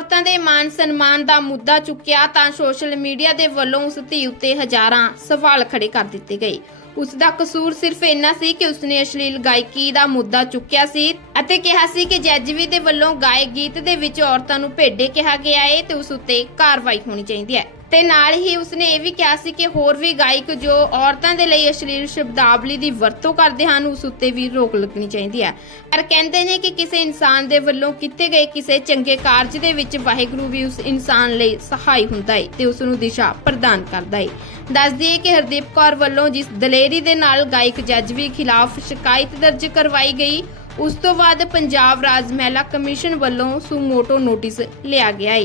ਔਰਤਾਂ ਦੇ ਮਾਨ ਸਨਮਾਨ ਦਾ ਮੁੱਦਾ ਚੁੱਕਿਆ ਤਾਂ ਸੋਸ਼ਲ ਮੀਡੀਆ ਦੇ ਵੱਲੋਂ ਉਸ ਧੀ ਉੱਤੇ ਹਜ਼ਾਰਾਂ ਸਵਾਲ ਖੜੇ ਕਰ ਦਿੱਤੇ ਗਏ। ਉਸ ਦਾ ਕਸੂਰ ਸਿਰਫ ਇੰਨਾ ਸੀ ਕਿ ਉਸਨੇ ਅਸ਼ਲੀਲ ਗਾਇਕੀ ਦਾ ਮੁੱਦਾ ਚੁੱਕਿਆ ਸੀ। ਅਤੇ ਕਿਹਾ ਸੀ ਕਿ ਜੈਜਵੀ ਦੇ ਵੱਲੋਂ ਗਾਏ ਗੀਤ ਦੇ ਵਿੱਚ ਔਰਤਾਂ ਨੂੰ ਭੇਡੇ ਕਿਹਾ ਗਿਆ ਹੈ ਤੇ ਉਸ ਉੱਤੇ ਕਾਰਵਾਈ ਹੋਣੀ ਚਾਹੀਦੀ ਹੈ। ਤੇ ਨਾਲ ਹੀ ਉਸਨੇ ਇਹ ਵੀ ਕਿਹਾ ਸੀ ਕਿ ਹੋਰ ਵੀ ਗਾਇਕ ਜੋ ਔਰਤਾਂ ਦੇ ਲਈ ਅਸ਼ਲੀਲ ਸ਼ਬਦਾਵਲੀ ਦੀ ਵਰਤੋਂ ਕਰਦੇ ਹਨ, ਉਸ ਉੱਤੇ ਵੀ ਰੋਕ ਲੱਗਣੀ ਚਾਹੀਦੀ ਹੈ। ਪਰ ਕਹਿੰਦੇ ਨੇ ਕਿ ਕਿਸੇ ਇਨਸਾਨ ਦੇ ਵੱਲੋਂ ਕੀਤੇ ਗਏ ਕਿਸੇ ਚੰਗੇ ਕਾਰਜ ਦੇ ਵਿੱਚ ਵਾਹਿਗੁਰੂ ਵੀ ਉਸ ਇਨਸਾਨ ਲਈ ਸਹਾਈ ਹੁੰਦਾ ਹੈ ਤੇ ਉਸ ਨੂੰ ਦਿਸ਼ਾ ਪ੍ਰਦਾਨ ਕਰਦਾ ਹੈ ਦੱਸ ਦਈਏ ਕਿ ਹਰਦੀਪ ਕੌਰ ਵੱਲੋਂ ਜਿਸ ਦਲੇਰੀ ਦੇ ਨਾਲ ਗਾਇਕ ਜੱਜਵੀ ਖਿਲਾਫ ਸ਼ਿਕਾਇਤ ਦਰਜ ਕਰਵਾਈ ਗਈ ਉਸ ਤੋਂ ਬਾਅਦ ਪੰਜਾਬ ਰਾਜ ਮਹਿਲਾ ਕਮਿਸ਼ਨ ਵੱਲੋਂ ਸੁਮੋਟੋ ਨੋਟਿਸ ਲਿਆ ਗਿਆ ਹੈ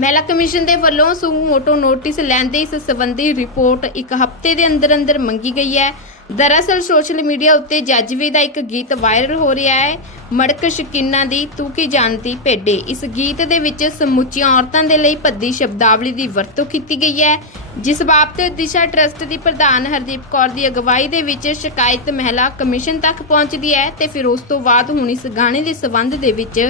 ਮਹਿਲਾ ਕਮਿਸ਼ਨ ਦੇ ਵੱਲੋਂ ਸੁਮੋਟੋ ਨੋਟਿਸ ਲੈਂਦੇ ਇਸ ਸੰਬੰਧੀ ਰਿਪੋਰਟ ਇੱਕ ਹਫ਼ਤੇ ਦੇ ਅੰਦਰ ਅੰਦਰ ਮੰਗੀ ਗਈ ਹੈ। ਦਰਅਸਲ ਸੋਸ਼ਲ ਮੀਡੀਆ ਉੱਤੇ ਜੱਜਵੀ ਦਾ ਇੱਕ ਗੀਤ ਵਾਇਰਲ ਹੋ ਰਿਹਾ ਹੈ। ਮੜਕ ਸ਼ਕੀਨਾ ਦੀ ਤੂੰ ਕੀ ਜਾਣਦੀ ਭੇਡੇ। ਇਸ ਗੀਤ ਦੇ ਵਿੱਚ ਸਮੁੱਚੀਆਂ ਔਰਤਾਂ ਦੇ ਲਈ ਭੱਦੀ ਸ਼ਬਦਾਵਲੀ ਦੀ ਵਰਤੋਂ ਕੀਤੀ ਗਈ ਹੈ। ਜਿਸ ਬਾਬਤ ਦਿਸ਼ਾ ਟਰਸਟ ਦੀ ਪ੍ਰਧਾਨ ਹਰਦੀਪ ਕੌਰ ਦੀ ਅਗਵਾਈ ਦੇ ਵਿੱਚ ਸ਼ਿਕਾਇਤ ਮਹਿਲਾ ਕਮਿਸ਼ਨ ਤੱਕ ਪਹੁੰਚਦੀ ਹੈ ਤੇ ਫਿਰ ਉਸ ਤੋਂ ਬਾਅਦ ਹੁਣ ਇਸ ਗਾਣੇ ਦੇ ਸਬੰਧ ਦੇ ਵਿੱਚ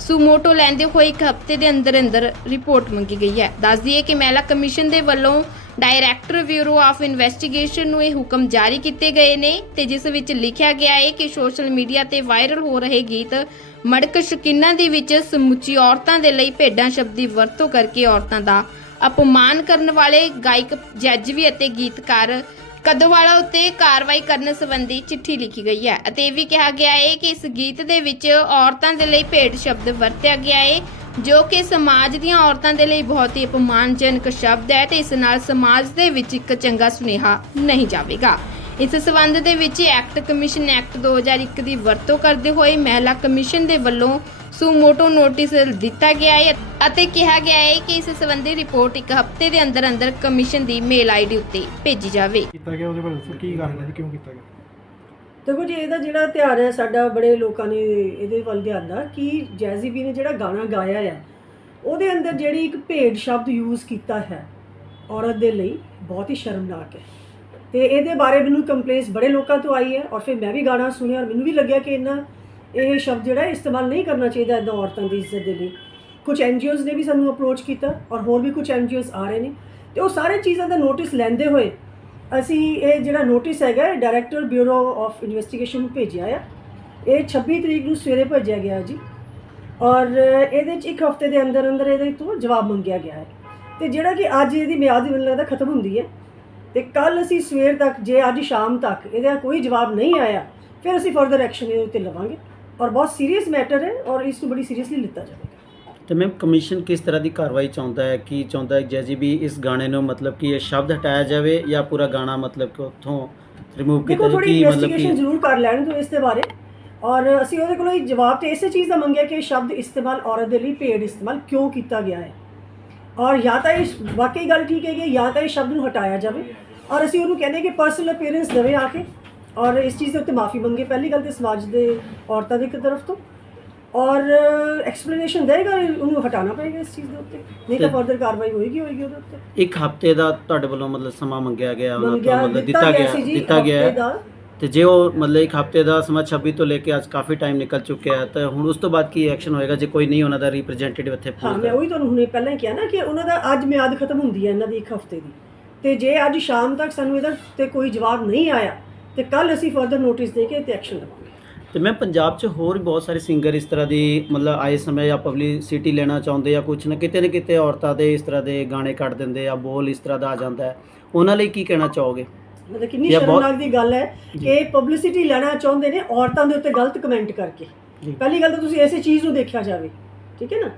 ਸੁਮੋਟੋ ਲੈਂਦੇ ਹੋਏ ਇੱਕ ਹਫ਼ਤੇ ਦੇ ਅੰਦਰ ਅੰਦਰ ਰਿਪੋਰਟ ਮੰਗੀ ਗਈ ਹੈ। ਦੱਸ ਦਈਏ ਕਿ ਮਹਿਲਾ ਕਮਿਸ਼ਨ ਦੇ ਵੱਲੋਂ ਡਾਇਰੈਕਟਰ ਬਿਊਰੋ ਆਫ ਇਨਵੈਸਟੀਗੇਸ਼ਨ ਨੂੰ ਇਹ ਹੁਕਮ ਜਾਰੀ ਕੀਤੇ ਗਏ ਨੇ ਤੇ ਜਿਸ ਵਿੱਚ ਲਿਖਿਆ ਗਿਆ ਹੈ ਕਿ ਸੋਸ਼ਲ ਮੀਡੀਆ ਤੇ ਵਾਇਰਲ ਹੋ ਰਹੇ ਗੀਤ ਮੜਕ ਸ਼ਕੀਨਾ ਦੇ ਵਿੱਚ ਸਮੁੱਚੀ ਔਰਤਾਂ ਦੇ ਲਈ ਭੇਡਾਂ ਸ਼ਬਦ ਦੀ ਵਰਤੋਂ ਕਰਕੇ ਔਰਤਾਂ ਦਾ ਅਪਮਾਨ ਕਰਨ ਵਾਲੇ ਗਾਇਕ ਜੱਜ ਵੀ ਅਤੇ ਗੀਤਕਾਰ ਕਦਵਾਲਾ ਉਤੇ ਕਾਰਵਾਈ ਕਰਨ ਸੰਬੰਧੀ ਚਿੱਠੀ ਲਿਖੀ ਗਈ ਹੈ ਅਤੇ ਇਹ ਵੀ ਕਿਹਾ ਗਿਆ ਹੈ ਕਿ ਇਸ ਗੀਤ ਦੇ ਵਿੱਚ ਔਰਤਾਂ ਦੇ ਲਈ ਭੇਡ ਸ਼ਬਦ ਵਰਤਿਆ ਗਿਆ ਹੈ ਜੋ ਕਿ ਸਮਾਜ ਦੀਆਂ ਔਰਤਾਂ ਦੇ ਲਈ ਬਹੁਤ ਹੀ ਅਪਮਾਨਜਨਕ ਸ਼ਬਦ ਹੈ ਤੇ ਇਸ ਨਾਲ ਸਮਾਜ ਦੇ ਵਿੱਚ ਇੱਕ ਚੰਗਾ ਸੁਨੇਹਾ ਨਹੀਂ ਜਾਵੇਗਾ। ਇਸ ਸਬੰਧ ਦੇ ਵਿੱਚ ਐਕਟ ਕਮਿਸ਼ਨ ਐਕਟ 2001 ਦੀ ਵਰਤੋਂ ਕਰਦੇ ਹੋਏ ਮਹਿਲਾ ਕਮਿਸ਼ਨ ਦੇ ਵੱਲੋਂ ਸੁਮੋਟੋ ਨੋਟਿਸ ਦਿੱਤਾ ਗਿਆ ਹੈ ਅਤੇ ਕਿਹਾ ਗਿਆ ਹੈ ਕਿ ਇਸ ਸੰਬੰਧੀ ਰਿਪੋਰਟ ਇੱਕ ਹਫ਼ਤੇ ਦੇ ਅੰਦਰ ਅੰਦਰ ਕਮਿਸ਼ਨ ਦੀ ਮੇਲ ਆਈਡੀ ਉੱਤੇ ਭੇਜੀ ਜਾਵੇ। ਕੀਤਾ ਗਿਆ, ਉਹਦੇ ਬਾਰੇ ਦੱਸੋ, ਕੀ ਕਾਰਨ ਹੈ ਜੀ ਕਿਉਂ ਕੀਤਾ ਗਿਆ? ਦੇਖੋ ਜੀ, ਇਹਦਾ ਜਿਹੜਾ ਧਿਆਨ ਹੈ, ਸਾਡਾ ਬੜੇ ਲੋਕਾਂ ਨੇ ਇਹਦੇ ਵੱਲ ਧਿਆਨ ਦਾ ਕਿ ਜੈਜ਼ੀ ਬੀ ਨੇ ਜਿਹੜਾ ਗਾਣਾ ਗਾਇਆ ਆ, ਉਹਦੇ ਅੰਦਰ ਜਿਹੜੀ ਇੱਕ ਭੇਡ ਸ਼ਬਦ ਯੂਜ਼ ਕੀਤਾ ਹੈ, ਔਰਤ ਦੇ ਲਈ ਬਹੁਤ ਹੀ ਸ਼ਰਮਨਾਕ ਹੈ। ਤੇ ਇਹਦੇ ਬਾਰੇ ਮੈਨੂੰ ਕੰਪਲੇਂਟਸ ਬੜੇ ਲੋਕਾਂ ਤੋਂ ਆਈ ਹੈ, ਔਰ ਫਿਰ ਮੈਂ ਵੀ ਗਾਣਾ ਸੁਣਿਆ, ਔਰ ਮੈਨੂੰ ਵੀ ਲੱਗਿਆ ਕਿ ਇਹਨਾਂ ਇਹ ਸ਼ਬਦ ਜਿਹੜਾ ਇਸਤੇਮਾਲ ਨਹੀਂ ਕਰਨਾ ਚਾਹੀਦਾ ਇਦਾਂ ਔਰਤਾਂ ਦੀ ਇੱਜ਼ਤ ਦੇ ਲਈ। ਕੁਝ ਐਨਜੀਓਜ਼ ਨੇ ਵੀ ਸਾਨੂੰ ਅਪਰੋਚ ਕੀਤਾ, ਔਰ ਹੋਰ ਵੀ ਕੁਝ ਐਨਜੀਓਜ਼ ਆ ਰਹੇ ਨੇ। ਤੇ ਉਹ ਸਾਰੇ ਚੀਜ਼ਾਂ ਦਾ ਨੋਟਿਸ ਲੈਂਦੇ ਹੋਏ ਅਸੀਂ ਇਹ ਜਿਹੜਾ ਨੋਟਿਸ ਹੈਗਾ ਡਾਇਰੈਕਟਰ ਬਿਊਰੋ ਆਫ ਇਨਵੈਸਟੀਗੇਸ਼ਨ ਨੂੰ ਭੇਜਿਆ ਆ। ਇਹ 26 ਤਰੀਕ ਨੂੰ ਸਵੇਰੇ ਭੇਜਿਆ ਗਿਆ ਜੀ। ਔਰ ਇਹਦੇ ਚ ਇੱਕ ਹਫ਼ਤੇ ਦੇ ਅੰਦਰ ਅੰਦਰ ਇਹਦੇ ਤੋਂ ਜਵਾਬ ਮੰਗਿਆ ਗਿਆ ਹੈ। ਤੇ ਜਿਹੜਾ ਕਿ ਅੱਜ ਇਹਦੀ ਮਿਆਦ ਮੈਨੂੰ ਲੱਗਦਾ ਖਤਮ ਹੁੰਦੀ ਹੈ। ਤੇ ਕੱਲ ਅਸੀਂ ਸਵੇਰ ਤੱਕ, ਜੇ ਅੱਜ ਸ਼ਾਮ ਤੱਕ ਇਹਦਾ ਕੋਈ ਜਵਾਬ ਨਹੀਂ ਆਇਆ, ਫਿਰ ਅਸੀਂ ਫਰਦਰ ਐਕਸ਼ਨ ਇਹਦੇ ਉੱਤੇ ਲਵਾਂਗੇ। ਔਰ ਬਹੁਤ ਸੀਰੀਅਸ ਮੈਟਰ ਹੈ ਔਰ ਇਸ ਨੂੰ ਬੜੀ ਸੀਰੀਅਸਲੀ ਲਿੱਤਾ ਜਾਵੇਗਾ। ਤੇ ਮੈਮ ਕਮਿਸ਼ਨ ਕਿਸ ਤਰ੍ਹਾਂ ਦੀ ਕਾਰਵਾਈ ਚਾਹੁੰਦਾ ਹੈ? ਕੀ ਚਾਹੁੰਦਾ ਹੈ ਜੈਜੀ ਵੀ ਇਸ ਗਾਣੇ ਨੂੰ ਮਤਲਬ ਕਿ ਇਹ ਸ਼ਬਦ ਹਟਾਇਆ ਜਾਵੇ ਜਾਂ ਪੂਰਾ ਗਾਣਾ ਮਤਲਬ ਕਿ ਉੱਥੋਂ ਰਿਮੂਵ ਕੀਤਾ ਜਾਵੇ? ਕੀ ਮਤਲਬ ਕਿ ਜ਼ਰੂਰ ਕਰ ਲੈਣ ਤੋਂ ਇਸ ਦੇ ਬਾਰੇ। ਔਰ ਅਸੀਂ ਉਹਦੇ ਕੋਲੋਂ ਇੱਕ ਜਵਾਬ ਤੇ ਇਸੇ ਚੀਜ਼ ਦਾ ਮੰਗਿਆ ਕਿ ਸ਼ਬਦ ਇਸਤੇਮਾਲ ਔਰਤ ਦੇ ਲਈ ਪੇਡ ਇਸਤੇਮਾਲ ਕਿਉਂ ਕੀਤਾ ਗਿਆ ਹੈ। ਔਰ ਜਾਂ ਤਾਂ ਇਹ ਵਾਕਈ ਗੱਲ ਠੀਕ ਹੈ ਕਿ ਜਾਂ ਤਾਂ ਇਹ ਸ਼ਬਦ ਨੂੰ ਹਟਾਇਆ ਜਾਵੇ। ਔਰ ਅਸੀਂ ਉਹਨੂੰ ਕਹਿੰਦੇ ਕਿ ਪਰਸਨਲ ਅਪੀਅਰੈਂਸ ਦੇਵੇ ਆ ਕੇ। ਔਰ ਇਸ ਚੀਜ਼ ਦੇ ਉੱਤੇ ਮਾਫੀ ਮੰਗੇ ਪਹਿਲੀ ਗੱਲ ਤੇ ਸਮਾਜ ਦੇ ਔਰਤਾਂ ਦੀ ਤਰਫ ਤੋਂ। ਔਰ ਐਕਸਪਲੇਨੇਸ਼ਨ ਦੇਗਾ ਉਹਨੂੰ ਹਟਾਉਣਾ ਪਏਗਾ ਇਸ ਚੀਜ਼ ਦੇ ਉੱਤੇ। ਨਹੀਂ ਤਾਂ ਫਰਦਰ ਕਾਰਵਾਈ ਹੋਏਗੀ ਹੋਏਗੀ ਉਹਦੇ ਉੱਤੇ। ਇੱਕ ਹਫ਼ਤੇ ਦਾ ਤੁਹਾਡੇ ਵੱਲੋਂ ਮਤਲਬ ਸਮਾਂ ਮੰਗਿਆ ਗਿਆ ਉਹਨਾਂ ਤੋਂ ਮਤਲਬ ਦਿੱਤਾ ਗਿਆ ਦਿੱਤਾ ਗਿਆ। ਤੇ ਜੇ ਉਹ ਮਤਲਬ ਇੱਕ ਹਫ਼ਤੇ ਦਾ ਸਮਾਂ 26 ਤੋਂ ਲੈ ਕੇ ਅੱਜ ਕਾਫੀ ਟਾਈਮ ਨਿਕਲ ਚੁੱਕਿਆ ਹੈ ਤਾਂ ਹੁਣ ਉਸ ਤੋਂ ਬਾਅਦ ਕੀ ਐਕਸ਼ਨ ਹੋਏਗਾ ਜੇ ਕੋਈ ਨਹੀਂ ਉਹਨਾਂ ਦਾ ਰਿਪਰੈਜ਼ੈਂਟੇਟਿਵ ਇੱਥੇ ਹਾਂ ਮੈਂ ਪਹੁੰਚਦਾ ਉਹੀ ਤੁਹਾਨੂੰ ਹੁਣੇ ਪਹਿਲਾਂ ਹੀ ਕਿਹਾ ਨਾ ਕਿ ਉਹਨਾਂ ਦਾ ਅੱਜ ਮਿਆਦ ਖਤਮ ਹੁੰਦੀ ਹੈ ਇਹਨਾਂ ਦੀ ਇੱਕ ਹਫ਼ਤੇ ਦੀ। ਤੇ ਜੇ ਅੱਜ ਸ਼ਾਮ ਤੱਕ ਸਾਨੂੰ ਇਹਦਾ ਤੇ ਕੋਈ ਜਵਾਬ ਨਹੀਂ ਆਇਆ ਤੇ ਕੱਲ ਅਸੀਂ ਫਰਦਰ ਨੋਟਿਸ ਦੇ ਕੇ ਤੇ ਐਕਸ਼ਨ ਲਵਾਂਗੇ। ਤੇ ਮੈਂ ਪੰਜਾਬ 'ਚ ਹੋਰ ਵੀ ਬਹੁਤ ਸਾਰੇ ਸਿੰਗਰ ਇਸ ਤਰ੍ਹਾਂ ਦੀ ਮਤਲਬ ਆਏ ਸਮੇਂ ਜਾਂ ਪਬਲਿਸਿਟੀ ਲੈਣਾ ਚਾਹੁੰਦੇ ਜਾਂ ਕੁਝ ਨਾ ਕਿਤੇ ਨਾ ਕਿਤੇ ਔਰਤਾਂ ਦੇ ਇਸ ਤਰ੍ਹਾਂ ਦੇ ਗਾਣੇ ਕੱਢ ਦਿੰਦੇ ਆ ਬੋਲ ਇਸ ਤਰ੍ਹਾਂ ਦਾ ਆ ਜਾਂਦਾ ਹੈ। ਉਹਨਾਂ ਲਈ ਕੀ ਕਹਿਣਾ ਚਾਹੋਗੇ? ਮਤਲਬ ਕਿੰਨੀ ਇਹ ਬਹੁਤ- ਸ਼ਰਮਨਾਕ ਦੀ ਗੱਲ ਹੈ ਕਿ ਪਬਲਿਸਿਟੀ ਲੈਣਾ ਚਾਹੁੰਦੇ ਨੇ ਔਰਤਾਂ ਦੇ ਉੱਤੇ ਗਲਤ ਕਮੈਂਟ ਕਰਕੇ। ਜੀ। ਪਹਿਲੀ ਗੱਲ ਤਾਂ ਤੁਸੀਂ ਐਸੀ ਚੀਜ਼ ਨੂੰ ਦੇਖਿਆ ਜਾਵੇ ਠੀਕ ਹੈ ਨਾ?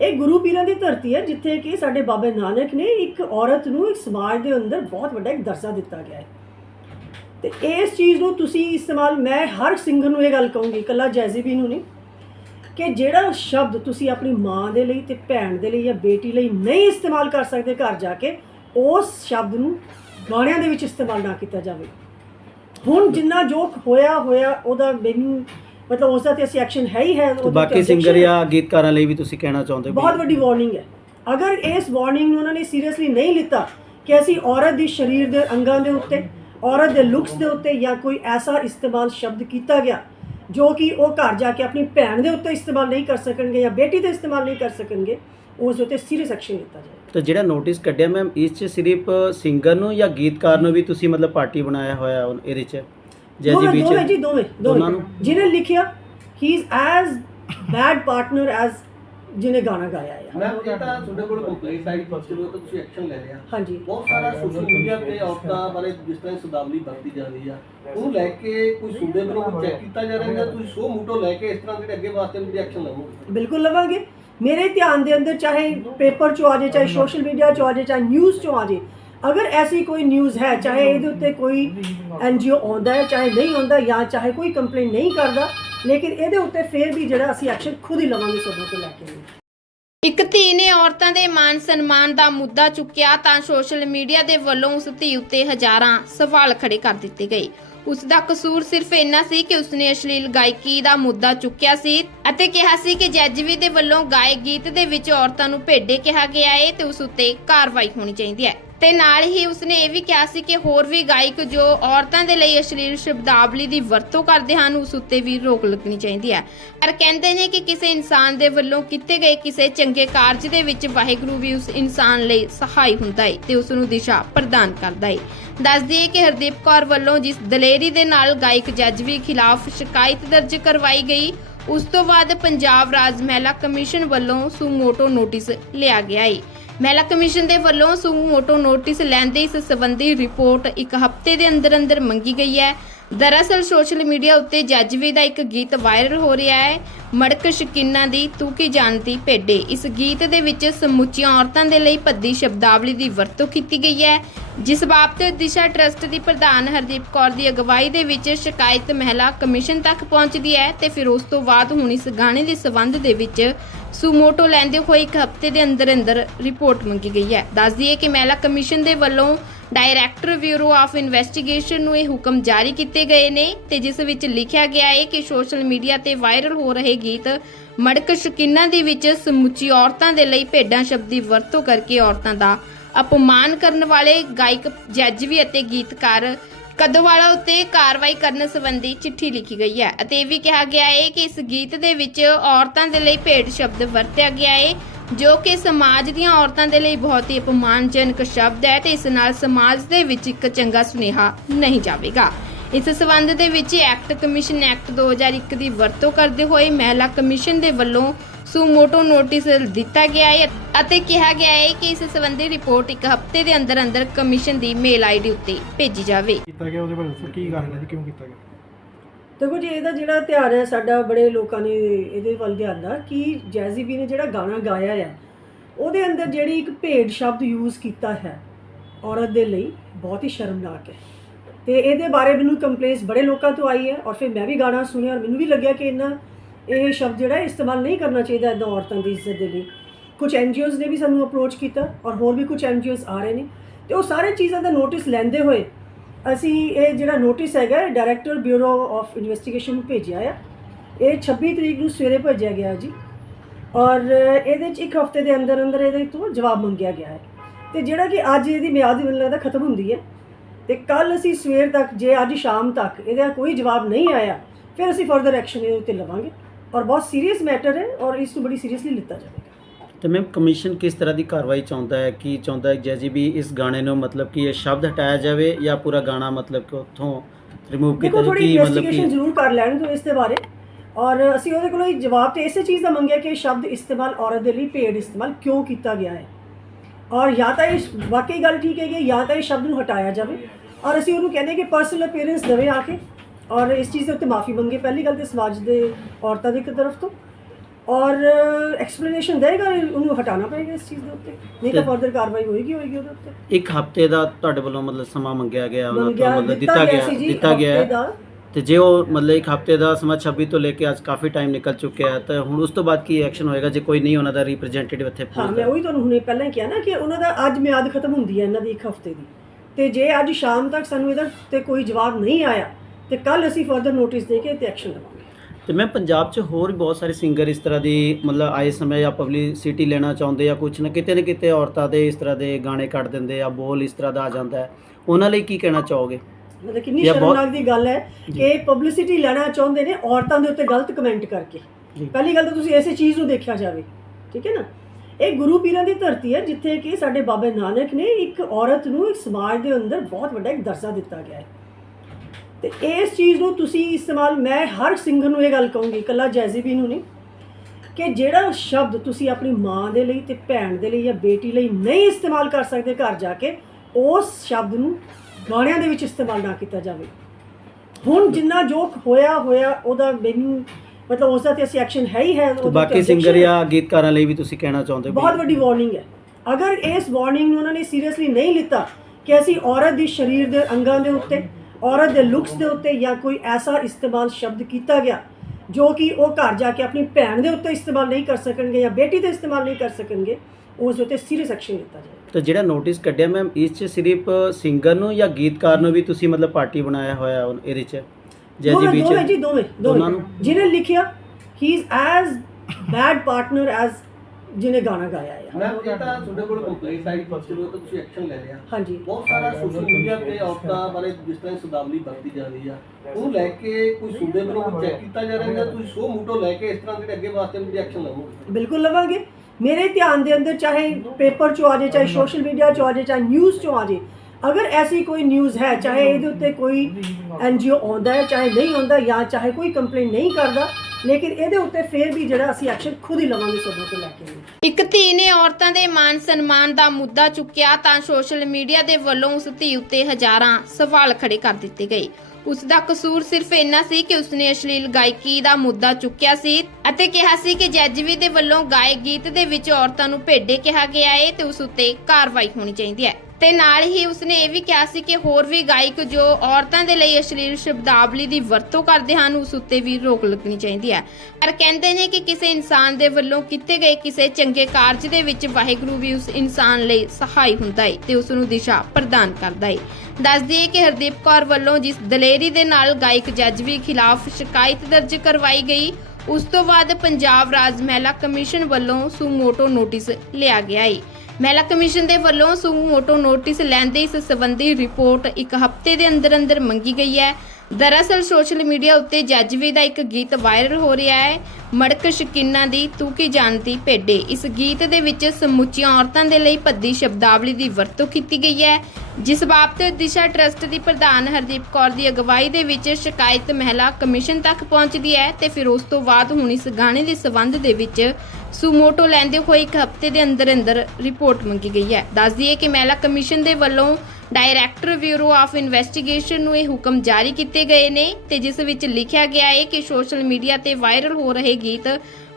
ਇਹ ਗੁਰੂ ਪੀਰਾਂ ਦੀ ਧਰਤੀ ਹੈ ਜਿੱਥੇ ਕਿ ਸਾਡੇ ਬਾਬਾ ਨਾਨਕ ਨੇ ਇੱਕ ਔਰਤ ਨੂੰ ਇੱਕ ਸਮਾਜ ਦੇ ਅੰਦਰ ਬਹੁਤ ਵੱਡਾ ਇੱਕ ਦਰਜਾ ਦਿੱਤਾ ਗਿਆ ਹੈ। ਤੇ ਇਸ ਚੀਜ਼ ਨੂੰ ਤੁਸੀਂ ਇਸਤੇਮਾਲ ਮੈਂ ਹਰ ਸਿੰਗਰ ਨੂੰ ਇਹ ਗੱਲ ਕਹੂੰਗੀ ਇਕੱਲਾ ਜੈਜ਼ੀਬੀ ਨੂੰ ਨਹੀਂ ਕਿ ਜਿਹੜਾ ਸ਼ਬਦ ਤੁਸੀਂ ਆਪਣੀ ਮਾਂ ਦੇ ਲਈ ਤੇ ਭੈਣ ਦੇ ਲਈ ਜਾਂ ਬੇਟੀ ਲਈ ਨਹੀਂ ਇਸਤੇਮਾਲ ਕਰ ਸਕਦੇ ਘਰ ਜਾ ਕੇ ਉਸ ਸ਼ਬਦ ਨੂੰ ਗਾਣਿਆਂ ਦੇ ਵਿੱਚ ਇਸਤੇਮਾਲ ਨਾ ਕੀਤਾ ਜਾਵੇ ਹੁਣ ਜਿੰਨਾ ਜੋ ਹੋਇਆ ਹੋਇਆ ਉਹਦਾ ਮੈਨੂੰ ਮਤਲਬ ਉਸ ਦਾ ਤੇ ਅਸੀਂ ਐਕਸ਼ਨ ਹੈ ਹੀ ਹੈ ਤੇ ਬਾਕੀ ਸਿੰਗਰ। ਜਾਂ ਗੀਤਕਾਰਾਂ ਲਈ ਵੀ ਤੁਸੀਂ ਕਹਿਣਾ ਚਾਹੁੰਦੇ ਹੋ ਬਹੁਤ ਵੱਡੀ ਵਾਰਨਿੰਗ ਹੈ ਅਗਰ ਇਸ ਵਾਰਨਿੰਗ ਨੂੰ ਉਹਨਾਂ ਨੇ ਸੀਰੀਅਸਲੀ ਨਹੀਂ ਲਿੱਤਾ ਕਿ ਅਸੀਂ ਔਰਤ ਦੀ ਸਰੀਰ ਦੇ ਅੰਗਾਂ ਦੇ ਉੱਤੇ ਔਰਤ ਦੇ ਲੁਕਸ ਦੇ ਉੱਤੇ ਜਾਂ ਕੋਈ ਐਸਾ ਇਸਤੇਮਾਲ ਸ਼ਬਦ ਕੀਤਾ ਗਿਆ ਜੋ ਕਿ ਉਹ ਘਰ ਜਾ ਕੇ ਆਪਣੀ ਭੈਣ ਦੇ ਉੱਤੇ ਇਸਤੇਮਾਲ ਨਹੀਂ ਕਰ ਸਕਣਗੇ ਜਾਂ ਬੇਟੀ ਤੇ ਇਸਤੇਮਾਲ ਨਹੀਂ ਕਰ ਸਕਣਗੇ ਉਸ ਦੇ ਉੱਤੇ ਸੀਰੀਅਸ ਐਕਸ਼ਨ ਲਿੱਤਾ ਜਾਏ ਤੇ ਜਿਹੜਾ ਨੋਟਿਸ ਕੱਢਿਆ ਮੈਮ ਇਸ 'ਚ ਸਿਰਫ ਸਿੰਗਰ ਨੂੰ ਜਾਂ ਗੀਤਕਾਰ ਨੂੰ ਵੀ ਤੁਸੀਂ ਮਤਲਬ ਪਾਰਟੀ ਬਣਾਇਆ ਹੋਇਆ ਉਹ- ਇਹਦੇ 'ਚ? ਜੈਜੀ ਦੋਵੇਂ ਵੀ ਦੋਵੇਂ ਜੀ ਦੋਵੇਂ ਦੋਨਾਂ ਦੋਵੇਂ ਨੂੰ? ਜਿਹਨੇ ਲਿਖਿਆ he is as bad partner as ਜਿਹਨੇ ਗਾਣਾ ਗਾਇਆ ਹੈ ਮੈਂ ਇਹ ਤਾਂ ਤੁਹਾਡੇ ਕੋਲ ਕੰਪਲੇਂਟ ਆਈ ਫਸਟ ਲੋ ਤਾਂ ਤੁਸੀਂ ਐਕਸ਼ਨ ਲੈ ਲਿਆ ਹਾਂਜੀ। ਬਹੁਤ ਸਾਰਾ ਸੋਸ਼ਲ ਮੀਡੀਆ ਤੇ ਔਰਤਾਂ ਬਾਰੇ ਜਿਸ ਤਰ੍ਹਾਂ ਸਦਾਵਲੀ ਵਰਤੀ ਜਾ ਰਹੀ ਆ ਉਹਨੂੰ ਲੈ ਕੇ ਕੋਈ ਸੂਬੇ ਵੱਲੋਂ ਕੋਈ ਚੈੱਕ ਕੀਤਾ ਜਾ ਰਿਹਾ ਜਾਂ ਤੁਸੀਂ ਸੋ ਮੂਟੋ ਲੈ ਕੇ ਇਸ ਤਰ੍ਹਾਂ ਦੇ ਅੱਗੇ ਵਾਸਤੇ ਵੀ ਐਕਸ਼ਨ ਲਵੋਗੇ? ਬਿਲਕੁਲ ਲਵਾਂਗੇ। ਮੇਰੇ ਧਿਆਨ ਦੇ ਅੰਦਰ ਚਾਹੇ ਪੇਪਰ ਚੋਂ ਆ ਜਾਏ ਚਾਹੇ ਸੋਸ਼ਲ ਮੀਡੀਆ ਚੋਂ ਆ ਜਾਏ ਚਾਹੇ ਨਿਊਜ਼ ਚੋਂ ਆ ਜਾਏ ਅਗਰ ਐਸੀ ਕੋਈ ਨਿਊਜ਼ ਹੈ ਚਾਹੇ ਇਹਦੇ ਉੱਤੇ ਕੋਈ ਐਨਜੀਓ ਆਉਂਦਾ ਹੈ ਚਾਹੇ ਨਹੀਂ ਆਉਂਦਾ ਜਾਂ ਚਾਹੇ ਕੋਈ ਕੰਪਲੇਂਟ ਨਹੀਂ ਕਰਦਾ ਲੇਕਿਨ ਇਹਦੇ ਉੱਤੇ ਫੇਰ ਵੀ ਜਿਹੜਾ ਅਸੀਂ ਐਕਸ਼ਨ ਖੁਦ ਹੀ ਲਵਾਂਗੇ ਸਭੋ ਤੋਂ ਲੈ ਕੇ ਇੱਕ ਧੀ ਨੇ ਔਰਤਾਂ ਦੇ ਮਾਨ ਸਨਮਾਨ ਦਾ ਮੁੱਦਾ ਚੁੱਕਿਆ ਤਾਂ ਸੋਸ਼ਲ ਮੀਡੀਆ ਦੇ ਵੱਲੋਂ ਉਸ ਧੀ ਉੱਤੇ ਹਜ਼ਾਰਾਂ ਸਵਾਲ ਖੜੇ ਕਰ ਦਿੱਤੇ ਗਏ। ਉਸ ਦਾ ਕਸੂਰ ਸਿਰਫ ਇੰਨਾ ਸੀ ਕਿ ਉਸਨੇ ਅਸ਼ਲੀਲ ਗਾਇਕੀ ਦਾ ਮੁੱਦਾ ਚੁੱਕਿਆ ਸੀ ਅਤੇ ਕਿਹਾ ਸੀ ਕਿ ਜੈਜਵੀ ਦੇ ਵੱਲੋਂ ਗਾਏ ਗੀਤ ਦੇ ਵਿੱਚ ਔਰਤਾਂ ਨੂੰ ਭੇਡੇ ਕਿਹਾ ਗਿਆ ਹੈ ਤੇ ਉਸ ਉੱਤੇ ਕਾਰਵਾਈ ਹੋਣੀ ਚਾਹੀਦੀ ਹੈ। ਤੇ ਨਾਲ ਹੀ ਉਸਨੇ ਇਹ ਵੀ ਕਿਹਾ ਸੀ ਕਿ ਹੋਰ ਵੀ ਗਾਇਕ ਜੋ ਔਰਤਾਂ ਦੇ ਲਈ ਅਸ਼ਲੀਲ ਸ਼ਬਦਾਵਲੀ ਦੀ ਵਰਤੋਂ ਕਰਦੇ ਹਨ, ਉਸ ਉੱਤੇ ਵੀ ਰੋਕ ਲੱਗਣੀ ਚਾਹੀਦੀ ਹੈ। ਪਰ ਕਹਿੰਦੇ ਨੇ ਕਿ ਕਿਸੇ ਇਨਸਾਨ ਦੇ ਵੱਲੋਂ ਕੀਤੇ ਗਏ ਕਿਸੇ ਚੰਗੇ ਕਾਰਜ ਦੇ ਵਿੱਚ ਵਾਹਿਗੁਰੂ ਵੀ ਉਸ ਇਨਸਾਨ ਲਈ ਸਹਾਈ ਹੁੰਦਾ ਹੈ ਤੇ ਉਸ ਨੂੰ ਦਿਸ਼ਾ ਪ੍ਰਦਾਨ ਕਰਦਾ ਹੈ ਦੱਸ ਦਈਏ ਕਿ ਹਰਦੀਪ ਕੌਰ ਵੱਲੋਂ ਜਿਸ ਦਲੇਰੀ ਦੇ ਨਾਲ ਗਾਇਕ ਜੱਜ ਵੀ ਖਿਲਾਫ ਸ਼ਿਕਾਇਤ ਦਰਜ ਕਰਵਾਈ ਗਈ, ਉਸ ਤੋਂ ਬਾਅਦ ਪੰਜਾਬ ਰਾਜ ਮਹਿਲਾ ਕਮਿਸ਼ਨ ਵੱਲੋਂ ਸੁਮੋਟੋ ਨੋਟਿਸ ਲਿਆ ਗਿਆ ਹੈ ਮਹਿਲਾ ਕਮਿਸ਼ਨ ਦੇ ਵੱਲੋਂ ਸੁਮੋਟੋ ਨੋਟਿਸ ਲੈਂਦੇ ਇਸ ਸੰਬੰਧੀ ਰਿਪੋਰਟ ਇੱਕ ਹਫ਼ਤੇ ਦੇ ਅੰਦਰ ਅੰਦਰ ਮੰਗੀ ਗਈ ਹੈ। ਦਰਅਸਲ ਸੋਸ਼ਲ ਮੀਡੀਆ ਉੱਤੇ ਜੱਜਵੀ ਦਾ ਇੱਕ ਗੀਤ ਵਾਇਰਲ ਹੋ ਰਿਹਾ ਹੈ। ਮੜਕ ਸ਼ਕੀਨਾ ਦੀ ਤੂੰ ਕੀ ਜਾਣਦੀ ਭੇਡੇ। ਇਸ ਗੀਤ ਦੇ ਵਿੱਚ ਸਮੁੱਚੀਆਂ ਔਰਤਾਂ ਦੇ ਲਈ ਭੱਦੀ ਸ਼ਬਦਾਵਲੀ ਦੀ ਵਰਤੋਂ ਕੀਤੀ ਗਈ ਹੈ। ਜਿਸ ਬਾਬਤ ਦਿਸ਼ਾ ਟਰਸਟ ਦੀ ਪ੍ਰਧਾਨ ਹਰਦੀਪ ਕੌਰ ਦੀ ਅਗਵਾਈ ਦੇ ਵਿੱਚ ਸ਼ਿਕਾਇਤ ਮਹਿਲਾ ਕਮਿਸ਼ਨ ਤੱਕ ਪਹੁੰਚਦੀ ਹੈ ਤੇ ਫਿਰ ਉਸ ਤੋਂ ਬਾਅਦ ਹੁਣ ਇਸ ਗਾਣੇ ਦੇ ਸਬੰਧ ਦੇ ਵਿੱਚ ਸੁਮੋਟੋ ਲੈਂਦੇ ਹੋਏ ਇੱਕ ਹਫ਼ਤੇ ਦੇ ਅੰਦਰ ਅੰਦਰ ਰਿਪੋਰਟ ਮੰਗੀ ਗਈ ਹੈ। ਦੱਸ ਦਈਏ ਕਿ ਮਹਿਲਾ ਕਮਿਸ਼ਨ ਦੇ ਵੱਲੋਂ ਡਾਇਰੈਕਟਰ ਬਿਊਰੋ ਆਫ ਇਨਵੈਸਟੀਗੇਸ਼ਨ ਨੂੰ ਇਹ ਹੁਕਮ ਜਾਰੀ ਕੀਤੇ ਗਏ ਨੇ ਤੇ ਜਿਸ ਵਿੱਚ ਲਿਖਿਆ ਗਿਆ ਹੈ ਕਿ ਸੋਸ਼ਲ ਮੀਡੀਆ ਤੇ ਵਾਇਰਲ ਹੋ ਰਹੇ ਗੀਤ ਮੜਕ ਸ਼ਕੀਨਾ ਦੇ ਵਿੱਚ ਸਮੁੱਚੀ ਔਰਤਾਂ ਦੇ ਲਈ ਭੇਡਾਂ ਸ਼ਬਦ ਦੀ ਵਰਤੋਂ ਕਰਕੇ ਔਰਤਾਂ ਦਾ ਅਪਮਾਨ ਕਰਨ ਵਾਲੇ ਗਾਇਕ ਜੱਜਵੀ ਅਤੇ ਗੀਤਕਾਰ ਕਦੋਵਾਲਾ ਉੱਤੇ ਕਾਰਵਾਈ ਕਰਨ ਸੰਬੰਧੀ ਚਿੱਠੀ ਲਿਖੀ ਗਈ ਹੈ ਅਤੇ ਇਹ ਵੀ ਕਿਹਾ ਗਿਆ ਹੈ ਕਿ ਇਸ ਗੀਤ ਦੇ ਵਿੱਚ ਔਰਤਾਂ ਦੇ ਲਈ ਭੇਡ ਸ਼ਬਦ ਵਰਤਿਆ ਗਿਆ ਹੈ, ਜੋ ਕਿ ਸਮਾਜ ਦੀਆਂ ਔਰਤਾਂ ਦੇ ਲਈ ਬਹੁਤ ਹੀ ਅਪਮਾਨਜਨਕ ਸ਼ਬਦ ਹੈ ਤੇ ਇਸ ਨਾਲ ਸਮਾਜ ਦੇ ਵਿੱਚ ਇੱਕ ਚੰਗਾ ਸੁਨੇਹਾ ਨਹੀਂ ਜਾਵੇਗਾ। ਇਸ ਸਬੰਧ ਦੇ ਵਿੱਚ ਐਕਟ ਕਮਿਸ਼ਨ ਐਕਟ 2001 ਦੀ ਵਰਤੋਂ ਕਰਦੇ ਹੋਏ ਮਹਿਲਾ ਕਮਿਸ਼ਨ ਦੇ ਵੱਲੋਂ ਸੁਮੋਟੋ ਨੋਟਿਸ ਦਿੱਤਾ ਗਿਆ ਹੈ ਅਤੇ ਕਿਹਾ ਗਿਆ ਹੈ ਕਿ ਇਸ ਸੰਬੰਧੀ ਰਿਪੋਰਟ ਇੱਕ ਹਫ਼ਤੇ ਦੇ ਅੰਦਰ ਅੰਦਰ ਕਮਿਸ਼ਨ ਦੀ ਮੇਲ ਆਈਡੀ ਉੱਤੇ ਭੇਜੀ ਜਾਵੇ। ਕੀਤਾ ਗਿਆ ਉਹਦੇ ਬਾਰੇ ਦੱਸੋ ਕੀ ਕਾਰਨ ਹੈ ਜੀ ਕਿਉਂ ਕੀਤਾ ਗਿਆ? ਦੇਖੋ ਜੀ ਇਹਦਾ ਜਿਹੜਾ ਧਿਆਨ ਹੈ ਸਾਡਾ ਬੜੇ ਲੋਕਾਂ ਨੇ ਇਹਦੇ ਵੱਲ ਧਿਆਨ ਦਾ ਕਿ ਜੈਜ਼ੀ ਬੀ ਨੇ ਜਿਹੜਾ ਗਾਣਾ ਗਾਇਆ ਹੈ ਉਹਦੇ ਅੰਦਰ ਜਿਹੜੀ ਇੱਕ ਭੇਡ ਸ਼ਬਦ ਯੂਜ਼ ਕੀਤਾ ਹੈ ਔਰਤ ਦੇ ਲਈ ਬਹੁਤ ਹੀ ਸ਼ਰਮਨਾਕ ਹੈ। ਤੇ ਇਹਦੇ ਬਾਰੇ ਮੈਨੂੰ ਕੰਪਲੇਂਟਸ ਬੜੇ ਲੋਕਾਂ ਤੋਂ ਆਈ ਹੈ ਔਰ ਫਿਰ ਮੈਂ ਵੀ ਗਾਣਾ ਸੁਣਿਆ ਔਰ ਮੈਨੂੰ ਵੀ ਲੱਗਿਆ ਕਿ ਇਹਨਾਂ ਇਹ ਸ਼ਬਦ ਜਿਹੜਾ ਇਸਤੇਮਾਲ ਨਹੀਂ ਕਰਨਾ ਚਾਹੀਦਾ ਇਦਾਂ ਔਰਤਾਂ ਦੀ ਇੱਜ਼ਤ ਦੇ ਲਈ। ਕੁਝ ਐਨਜੀਓਜ਼ ਨੇ ਵੀ ਸਾਨੂੰ ਅਪਰੋਚ ਕੀਤਾ ਔਰ ਹੋਰ ਵੀ ਕੁਝ ਐਨਜੀਓਜ਼ ਆ ਰਹੇ ਨੇ। ਤੇ ਉਹ ਸਾਰੇ ਚੀਜ਼ਾਂ ਦਾ ਨੋਟਿਸ ਲੈਂਦੇ ਹੋਏ ਅਸੀਂ ਇਹ ਜਿਹੜਾ ਨੋਟਿਸ ਹੈਗਾ ਡਾਇਰੈਕਟਰ ਬਿਊਰੋ ਆਫ ਇਨਵੈਸਟੀਗੇਸ਼ਨ ਨੂੰ ਭੇਜਿਆ ਆ। ਇਹ 26 ਤਰੀਕ ਨੂੰ ਸਵੇਰੇ ਭੇਜਿਆ ਗਿਆ ਜੀ। ਔਰ ਇਹਦੇ ਚ ਇੱਕ ਹਫ਼ਤੇ ਦੇ ਅੰਦਰ ਅੰਦਰ ਇਹਦੇ ਤੋਂ ਜਵਾਬ ਮੰਗਿਆ ਗਿਆ ਹੈ। ਤੇ ਜਿਹੜਾ ਕਿ ਅੱਜ ਇਹਦੀ ਮਿਆਦ ਮੈਨੂੰ ਲੱਗਦਾ ਖਤਮ ਹੁੰਦੀ ਹੈ। ਤੇ ਕੱਲ ਅਸੀਂ ਸਵੇਰ ਤੱਕ, ਜੇ ਅੱਜ ਸ਼ਾਮ ਤੱਕ ਇਹਦਾ ਕੋਈ ਜਵਾਬ ਨਹੀਂ ਆਇਆ, ਫਿਰ ਅਸੀਂ ਫਰਦਰ ਐਕਸ਼ਨ ਇਹਦੇ ਉੱਤੇ ਲਵਾਂਗੇ। ਔਰ ਬਹੁਤ ਸੀਰੀਅਸ ਮੈਟਰ ਹੈ ਔਰ ਇਸ ਨੂੰ ਬੜੀ ਸੀਰੀਅਸਲੀ ਲਿੱਤਾ ਜਾਵੇਗਾ। ਤੇ ਮੈਮ ਕਮਿਸ਼ਨ ਕਿਸ ਤਰ੍ਹਾਂ ਦੀ ਕਾਰਵਾਈ ਚਾਹੁੰਦਾ ਹੈ? ਕੀ ਚਾਹੁੰਦਾ ਹੈ ਜੈਜੀ ਵੀ ਇਸ ਗਾਣੇ ਨੂੰ ਮਤਲਬ ਕਿ ਇਹ ਸ਼ਬਦ ਹਟਾਇਆ ਜਾਵੇ ਜਾਂ ਪੂਰਾ ਗਾਣਾ ਮਤਲਬ ਕਿ ਉੱਥੋਂ ਰਿਮੂਵ ਕੀਤਾ ਜਾਵੇ? ਕੀ ਮਤਲਬ ਕਿ ਜ਼ਰੂਰ ਕਰ ਲੈਣ ਤੋਂ ਇਸ ਦੇ ਬਾਰੇ। ਔਰ ਅਸੀਂ ਉਹਦੇ ਕੋਲੋਂ ਜਵਾਬ ਤੇ ਇਸੇ ਚੀਜ਼ ਦਾ ਮੰਗਿਆ ਕਿ ਸ਼ਬਦ ਇਸਤੇਮਾਲ ਔਰਤ ਦੇ ਲਈ ਪੇਡ ਇਸਤੇਮਾਲ ਕਿਉਂ ਕੀਤਾ ਗਿਆ ਹੈ। ਔਰ ਜਾਂ ਤਾਂ ਇਹ ਵਾਕਈ ਗੱਲ ਠੀਕ ਹੈ ਕਿ ਜਾਂ ਤਾਂ ਇਹ ਸ਼ਬਦ ਨੂੰ ਹਟਾਇਆ ਜਾਵੇ। ਔਰ ਅਸੀਂ ਉਹਨੂੰ ਕਹਿੰਦੇ ਕਿ ਪਰਸਨਲ ਅਪੀਅਰੈਂਸ ਦੇਵੇ ਆ ਕੇ। ਔਰ ਇਸ ਚੀਜ਼ ਦੇ ਉੱਤੇ ਮਾਫੀ ਮੰਗੇ ਪਹਿਲੀ ਗੱਲ ਤੇ ਸਮਾਜ ਦੇ ਔਰਤਾਂ ਦੀ ਤਰਫ ਤੋਂ। ਔਰ ਐਕਸਪਲੇਨੇਸ਼ਨ ਦੇਗਾ ਉਹਨੂੰ ਹਟਾਉਣਾ ਪਏਗਾ ਇਸ ਚੀਜ਼ ਦੇ ਉੱਤੇ। ਨਹੀਂ ਤਾਂ ਫਰਦਰ ਕਾਰਵਾਈ ਹੋਏਗੀ ਹੋਏਗੀ ਉਹਦੇ ਉੱਤੇ। ਇੱਕ ਹਫ਼ਤੇ ਦਾ ਤੁਹਾਡੇ ਵੱਲੋਂ ਮਤਲਬ ਸਮਾਂ ਮੰਗਿਆ ਗਿਆ ਉਹਨਾਂ ਤੋਂ ਮਤਲਬ ਦਿੱਤਾ ਗਿਆ ਦਿੱਤਾ ਗਿਆ। ਤੇ ਜੇ ਉਹ ਮਤਲਬ ਇੱਕ ਹਫ਼ਤੇ ਦਾ ਸਮਾਂ 26 ਤੋਂ ਲੈ ਕੇ ਅੱਜ ਕਾਫੀ ਟਾਈਮ ਨਿਕਲ ਚੁੱਕਿਆ ਹੈ ਤਾਂ ਹੁਣ ਉਸ ਤੋਂ ਬਾਅਦ ਕੀ ਐਕਸ਼ਨ ਹੋਏਗਾ? ਜੇ ਕੋਈ ਨਹੀਂ ਉਹਨਾਂ ਦਾ ਰਿਪਰੈਜ਼ੈਂਟੇਟਿਵ ਇੱਥੇ ਹਾਂ ਮੈਂ ਪਹੁੰਚਦਾ ਉਹੀ ਤੁਹਾਨੂੰ ਹੁਣੇ ਪਹਿਲਾਂ ਹੀ ਕਿਹਾ ਨਾ ਕਿ ਉਹਨਾਂ ਦਾ ਅੱਜ ਮਿਆਦ ਖਤਮ ਹੁੰਦੀ ਹੈ ਇਹਨਾਂ ਦੀ ਇੱਕ ਹਫ਼ਤੇ ਦੀ। ਤੇ ਜੇ ਅੱਜ ਸ਼ਾਮ ਤੱਕ ਸਾਨੂੰ ਇਹਦਾ ਤੇ ਕੋਈ ਜਵਾਬ ਨਹੀਂ ਆਇਆ ਤੇ ਕੱਲ ਅਸੀਂ ਫਰਦਰ ਨੋਟਿਸ ਦੇ ਕੇ ਤੇ ਐਕਸ਼ਨ ਲਵਾਂਗੇ। ਤੇ ਮੈਂ ਪੰਜਾਬ 'ਚ ਹੋਰ ਵੀ ਬਹੁਤ ਸਾਰੇ ਸਿੰਗਰ ਇਸ ਤਰ੍ਹਾਂ ਦੀ ਮਤਲਬ ਆਏ ਸਮੇਂ ਜਾਂ ਪਬਲਿਸਿਟੀ ਲੈਣਾ ਚਾਹੁੰਦੇ ਜਾਂ ਕੁਝ ਨਾ ਕਿਤੇ ਨਾ ਕਿਤੇ ਔਰਤਾਂ ਦੇ ਇਸ ਤਰ੍ਹਾਂ ਦੇ ਗਾਣੇ ਕੱਢ ਦਿੰਦੇ ਆ ਬੋਲ ਇਸ ਤਰ੍ਹਾਂ ਦਾ ਆ ਜਾਂਦਾ ਹੈ। ਉਹਨਾਂ ਲਈ ਕੀ ਕਹਿਣਾ ਚਾਹੋਗੇ? ਮਤਲਬ ਕਿੰਨੀ ਬਹੁਤ- ਸ਼ਰਮਨਾਕ ਦੀ ਗੱਲ ਹੈ ਕਿ ਪਬਲਿਸਿਟੀ ਲੈਣਾ ਚਾਹੁੰਦੇ ਨੇ ਔਰਤਾਂ ਦੇ ਉੱਤੇ ਗਲਤ ਕਮੈਂਟ ਕਰਕੇ। ਜੀ। ਪਹਿਲੀ ਗੱਲ ਤਾਂ ਤੁਸੀਂ ਐਸੀ ਚੀਜ਼ ਨੂੰ ਦੇਖਿਆ ਜਾਵੇ ਠੀਕ ਹੈ ਨਾ? ਇਹ ਗੁਰੂ ਪੀਰਾਂ ਦੀ ਧਰਤੀ ਹੈ ਜਿੱਥੇ ਕਿ ਸਾਡੇ ਬਾਬਾ ਨਾਨਕ ਨੇ ਇੱਕ ਔਰਤ ਨੂੰ ਇੱਕ ਸਮਾਜ ਦੇ ਅੰਦਰ ਬਹੁਤ ਵੱਡਾ ਇੱਕ ਦਰਜਾ ਦਿੱਤਾ ਗਿਆ ਹੈ। ਤੇ ਇਸ ਚੀਜ਼ ਨੂੰ ਤੁਸੀਂ ਇਸਤੇਮਾਲ ਮੈਂ ਹਰ ਸਿੰਗਰ ਨੂੰ ਇਹ ਗੱਲ ਕਹੂੰਗੀ ਇਕੱਲਾ ਜੈਜ਼ੀਬੀ ਨੂੰ ਨਹੀਂ ਕਿ ਜਿਹੜਾ ਸ਼ਬਦ ਤੁਸੀਂ ਆਪਣੀ ਮਾਂ ਦੇ ਲਈ ਤੇ ਭੈਣ ਦੇ ਲਈ ਜਾਂ ਬੇਟੀ ਲਈ ਨਹੀਂ ਇਸਤੇਮਾਲ ਕਰ ਸਕਦੇ ਘਰ ਜਾ ਕੇ ਉਸ ਸ਼ਬਦ ਨੂੰ ਗਾਣਿਆਂ ਦੇ ਵਿੱਚ ਇਸਤੇਮਾਲ ਨਾ ਕੀਤਾ ਜਾਵੇ ਹੁਣ ਜਿੰਨਾ ਜੋ ਹੋਇਆ ਹੋਇਆ ਉਹਦਾ ਮੈਨੂੰ ਮਤਲਬ ਉਸ ਦਾ ਤੇ ਅਸੀਂ ਐਕਸ਼ਨ ਹੈ ਹੀ ਹੈ ਤੇ ਬਾਕੀ ਸਿੰਗਰ। ਜਾਂ ਗੀਤਕਾਰਾਂ ਲਈ ਵੀ ਤੁਸੀਂ ਕਹਿਣਾ ਚਾਹੁੰਦੇ ਹੋ ਬਹੁਤ ਵੱਡੀ ਵਾਰਨਿੰਗ ਹੈ ਅਗਰ ਇਸ ਵਾਰਨਿੰਗ ਨੂੰ ਉਹਨਾਂ ਨੇ ਸੀਰੀਅਸਲੀ ਨਹੀਂ ਲਿੱਤਾ ਕਿ ਅਸੀਂ ਔਰਤ ਦੀ ਸਰੀਰ ਦੇ ਅੰਗਾਂ ਦੇ ਉੱਤੇ ਔਰਤ ਦੇ ਲੁਕਸ ਦੇ ਉੱਤੇ ਜਾਂ ਕੋਈ ਐਸਾ ਇਸਤੇਮਾਲ ਸ਼ਬਦ ਕੀਤਾ ਗਿਆ ਜੋ ਕਿ ਉਹ ਘਰ ਜਾ ਕੇ ਆਪਣੀ ਭੈਣ ਦੇ ਉੱਤੇ ਇਸਤੇਮਾਲ ਨਹੀਂ ਕਰ ਸਕਣਗੇ ਜਾਂ ਬੇਟੀ ਤੇ ਇਸਤੇਮਾਲ ਨਹੀਂ ਕਰ ਸਕਣਗੇ ਉਸ ਦੇ ਉੱਤੇ ਸੀਰੀਅਸ ਐਕਸ਼ਨ ਲਿੱਤਾ ਜਾਏ ਤੇ ਜਿਹੜਾ ਨੋਟਿਸ ਕੱਢਿਆ ਮੈਮ ਇਸ 'ਚ ਸਿਰਫ ਸਿੰਗਰ ਨੂੰ ਜਾਂ ਗੀਤਕਾਰ ਨੂੰ ਵੀ ਤੁਸੀਂ ਮਤਲਬ ਪਾਰਟੀ ਬਣਾਇਆ ਹੋਇਆ ਇਹਦੇ 'ਚ? ਜੈਜੀ ਦੋਵੇਂ ਬੀ ਦੋਵੇਂ ਜੀ ਦੋਵੇਂ ਦੋਨਾਂ ਨੂੰ? ਜਿਹਨੇ ਲਿਖਿਆ he is as bad partner as ਜਿਹਨੇ ਗਾਣਾ ਗਾਇਆ ਹੈ ਮੈਂ ਇਹ ਤਾਂ ਤੁਹਾਡੇ ਕੋਲ ਕੰਪਲੇਂਟ ਆਈ ਚਲੋ ਤਾਂ ਤੁਸੀਂ ਐਕਸ਼ਨ ਲੈ ਲਿਆ ਹਾਂਜੀ। ਬਹੁਤ ਸਾਰਾ ਸੋਸ਼ਲ ਮੀਡੀਆ ਤੇ ਔਰਤਾਂ ਬਾਰੇ ਜਿਸ ਤਰ੍ਹਾਂ ਸਦਾਵਲੀ ਵਰਤੀ ਜਾ ਰਹੀ ਆ ਉਹਨੂੰ ਲੈ ਕੇ ਕੋਈ ਸੂਬੇ ਵੱਲੋਂ ਕੋਈ ਚੈੱਕ ਕੀਤਾ ਜਾ ਰਿਹਾ ਜਾਂ ਤੁਸੀਂ ਸੋ ਮੂਟੋ ਲੈ ਕੇ ਇਸ ਤਰ੍ਹਾਂ ਦੇ ਅੱਗੇ ਵਾਸਤੇ ਵੀ ਐਕਸ਼ਨ ਲਵੋਗੇ? ਬਿਲਕੁਲ ਲਵਾਂਗੇ। ਮੇਰੇ ਧਿਆਨ ਦੇ ਅੰਦਰ ਚਾਹੇ ਪੇਪਰ ਚੋਂ ਆ ਜਾਏ ਚਾਹੇ ਸੋਸ਼ਲ ਮੀਡੀਆ ਚੋਂ ਆ ਜਾਏ ਚਾਹੇ ਨਿਊਜ਼ ਚੋਂ ਆ ਜਾਏ ਅਗਰ ਐਸੀ ਕੋਈ ਨਿਊਜ਼ ਹੈ ਚਾਹੇ ਇਹਦੇ ਉੱਤੇ ਕੋਈ ਐਨਜੀਓ ਆਉਂਦਾ ਹੈ ਚਾਹੇ ਨਹੀਂ ਆਉਂਦਾ ਜਾਂ ਚਾਹੇ ਕੋਈ ਕੰਪਲੇਂਟ ਨਹੀਂ ਕਰਦਾ ਲੇਕਿਨ ਇਹਦੇ ਉੱਤੇ ਫੇਰ ਵੀ ਜਿਹੜਾ ਅਸੀਂ ਐਕਸ਼ਨ ਖੁਦ ਹੀ ਲਵਾਂਗੇ ਸਭੋ ਤੋਂ ਲੈ ਕੇ ਇੱਕ ਧੀ ਨੇ ਔਰਤਾਂ ਦੇ ਮਾਨ ਸਨਮਾਨ ਦਾ ਮੁੱਦਾ ਚੁੱਕਿਆ ਤਾਂ ਸੋਸ਼ਲ ਮੀਡੀਆ ਦੇ ਵੱਲੋਂ ਉਸ ਧੀ ਉੱਤੇ ਹਜ਼ਾਰਾਂ ਸਵਾਲ ਖੜੇ ਕਰ ਦਿੱਤੇ ਗਏ। ਉਸ ਦਾ ਕਸੂਰ ਸਿਰਫ ਇੰਨਾ ਸੀ ਕਿ ਉਸਨੇ ਅਸ਼ਲੀਲ ਗਾਇਕੀ ਦਾ ਮੁੱਦਾ ਚੁੱਕਿਆ ਸੀ ਅਤੇ ਕਿਹਾ ਸੀ ਕਿ ਜੱਜਵੀ ਦੇ ਵੱਲੋਂ ਗਾਏ ਗੀਤ ਦੇ ਵਿੱਚ ਔਰਤਾਂ ਨੂੰ ਭੇਡੇ ਕਿਹਾ ਗਿਆ ਹੈ ਤੇ ਉਸ ਉੱਤੇ ਕਾਰਵਾਈ ਹੋਣੀ ਚਾਹੀਦੀ ਹੈ। ਤੇ ਨਾਲ ਹੀ ਉਸਨੇ ਇਹ ਵੀ ਕਿਹਾ ਸੀ ਕਿ ਹੋਰ ਵੀ ਗਾਇਕ ਜੋ ਔਰਤਾਂ ਦੇ ਲਈ ਅਸ਼ਲੀਲ ਸ਼ਬਦਾਵਲੀ ਦੀ ਵਰਤੋਂ ਕਰਦੇ ਹਨ, ਉਸ ਉੱਤੇ ਵੀ ਰੋਕ ਲੱਗਣੀ ਚਾਹੀਦੀ ਹੈ। ਪਰ ਕਹਿੰਦੇ ਨੇ ਕਿ ਕਿਸੇ ਇਨਸਾਨ ਦੇ ਵੱਲੋਂ ਕੀਤੇ ਗਏ ਕਿਸੇ ਚੰਗੇ ਕਾਰਜ ਦੇ ਵਿੱਚ ਵਾਹਿਗੁਰੂ ਵੀ ਉਸ ਇਨਸਾਨ ਲਈ ਸਹਾਈ ਹੁੰਦਾ ਹੈ ਤੇ ਉਸ ਨੂੰ ਦਿਸ਼ਾ ਪ੍ਰਦਾਨ ਕਰਦਾ ਹੈ ਦੱਸ ਦਈਏ ਕਿ ਹਰਦੀਪ ਕੌਰ ਵੱਲੋਂ ਜਿਸ ਦਲੇਰੀ ਦੇ ਨਾਲ ਗਾਇਕ ਜੱਜ ਵੀ ਖਿਲਾਫ ਸ਼ਿਕਾਇਤ ਦਰਜ ਕਰਵਾਈ ਗਈ, ਉਸ ਤੋਂ ਬਾਅਦ ਪੰਜਾਬ ਰਾਜ ਮਹਿਲਾ ਕਮਿਸ਼ਨ ਵੱਲੋਂ ਸੁਮੋਟੋ ਨੋਟਿਸ ਲਿਆ ਗਿਆ ਹੈ ਮਹਿਲਾ ਕਮਿਸ਼ਨ ਦੇ ਵੱਲੋਂ ਸੁਮੋਟੋ ਨੋਟਿਸ ਲੈਂਦੇ ਇਸ ਸੰਬੰਧੀ ਰਿਪੋਰਟ ਇੱਕ ਹਫ਼ਤੇ ਦੇ ਅੰਦਰ ਅੰਦਰ ਮੰਗੀ ਗਈ ਹੈ। ਦਰਅਸਲ ਸੋਸ਼ਲ ਮੀਡੀਆ ਉੱਤੇ ਜੱਜਵੀ ਦਾ ਇੱਕ ਗੀਤ ਵਾਇਰਲ ਹੋ ਰਿਹਾ ਹੈ। ਮੜਕ ਸ਼ਕੀਨਾ ਦੀ ਤੂੰ ਕੀ ਜਾਣਦੀ ਭੇਡੇ। ਇਸ ਗੀਤ ਦੇ ਵਿੱਚ ਸਮੁੱਚੀਆਂ ਔਰਤਾਂ ਦੇ ਲਈ ਭੱਦੀ ਸ਼ਬਦਾਵਲੀ ਦੀ ਵਰਤੋਂ ਕੀਤੀ ਗਈ ਹੈ। ਜਿਸ ਬਾਬਤ ਦਿਸ਼ਾ ਟਰਸਟ ਦੀ ਪ੍ਰਧਾਨ ਹਰਦੀਪ ਕੌਰ ਦੀ ਅਗਵਾਈ ਦੇ ਵਿੱਚ ਸ਼ਿਕਾਇਤ ਮਹਿਲਾ ਕਮਿਸ਼ਨ ਤੱਕ ਪਹੁੰਚਦੀ ਹੈ ਤੇ ਫਿਰ ਉਸ ਤੋਂ ਬਾਅਦ ਹੁਣ ਇਸ ਗਾਣੇ ਦੇ ਸਬੰਧ ਦੇ ਵਿੱਚ ਸੁਮੋਟੋ ਲੈਂਦੇ ਹੋਏ ਇੱਕ ਹਫ਼ਤੇ ਦੇ ਅੰਦਰ ਅੰਦਰ ਰਿਪੋਰਟ ਮੰਗੀ ਗਈ ਹੈ। ਦੱਸ ਦਈਏ ਕਿ ਮਹਿਲਾ ਕਮਿਸ਼ਨ ਦੇ ਵੱਲੋਂ ਡਾਇਰੈਕਟਰ ਬਿਊਰੋ ਆਫ ਇਨਵੈਸਟੀਗੇਸ਼ਨ ਨੂੰ ਇਹ ਹੁਕਮ ਜਾਰੀ ਕੀਤੇ ਗਏ ਨੇ ਤੇ ਜਿਸ ਵਿੱਚ ਲਿਖਿਆ ਗਿਆ ਹੈ ਕਿ ਸੋਸ਼ਲ ਮੀਡੀਆ ਤੇ ਵਾਇਰਲ ਹੋ ਰਹੇ ਗੀਤ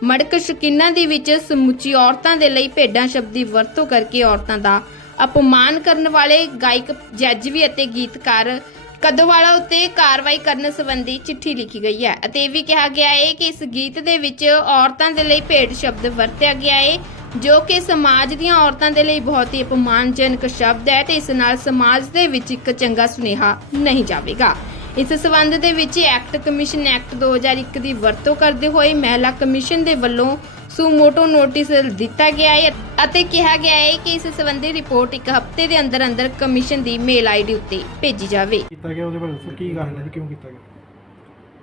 ਮੜਕ ਸ਼ਕੀਨਾ ਦੇ ਵਿੱਚ ਸਮੁੱਚੀ ਔਰਤਾਂ ਦੇ ਲਈ ਭੇਡਾਂ ਸ਼ਬਦ ਦੀ ਵਰਤੋਂ ਕਰਕੇ ਔਰਤਾਂ ਦਾ ਅਪਮਾਨ ਕਰਨ ਵਾਲੇ ਗਾਇਕ ਜੱਜ ਵੀ ਅਤੇ ਗੀਤਕਾਰ ਕਦੋਵਾਲਾ ਉਤੇ ਕਾਰਵਾਈ ਕਰਨ ਸੰਬੰਧੀ ਚਿੱਠੀ ਲਿਖੀ ਗਈ ਹੈ ਅਤੇ ਇਹ ਵੀ ਕਿਹਾ ਗਿਆ ਹੈ ਕਿ ਇਸ ਗੀਤ ਦੇ ਵਿੱਚ ਔਰਤਾਂ ਦੇ ਲਈ ਭੇਡ ਸ਼ਬਦ ਵਰਤਿਆ ਗਿਆ ਹੈ ਜੋ ਕਿ ਸਮਾਜ ਦੀਆਂ ਔਰਤਾਂ ਦੇ ਲਈ ਬਹੁਤ ਹੀ ਅਪਮਾਨਜਨਕ ਸ਼ਬਦ ਹੈ ਤੇ ਇਸ ਨਾਲ ਸਮਾਜ ਦੇ ਵਿੱਚ ਇੱਕ ਚੰਗਾ ਸੁਨੇਹਾ ਨਹੀਂ ਜਾਵੇਗਾ। ਇਸ ਸਬੰਧ ਦੇ ਵਿੱਚ ਐਕਟ ਕਮਿਸ਼ਨ ਐਕਟ 2001 ਦੀ ਵਰਤੋਂ ਕਰਦੇ ਹੋਏ ਮਹਿਲਾ ਕਮਿਸ਼ਨ ਦੇ ਵੱਲੋਂ ਸੁਮੋਟੋ ਨੋਟਿਸ ਦਿੱਤਾ ਗਿਆ ਹੈ ਅਤੇ ਕਿਹਾ ਗਿਆ ਹੈ ਕਿ ਇਸ ਸੰਬੰਧੀ ਰਿਪੋਰਟ ਇੱਕ ਹਫ਼ਤੇ ਦੇ ਅੰਦਰ ਅੰਦਰ ਕਮਿਸ਼ਨ ਦੀ ਮੇਲ ਆਈਡੀ ਉੱਤੇ ਭੇਜੀ ਜਾਵੇ। ਕੀਤਾ ਗਿਆ, ਉਹਦੇ ਬਾਰੇ ਦੱਸੋ, ਕੀ ਕਾਰਨ ਹੈ ਕਿਉਂ ਕੀਤਾ ਗਿਆ?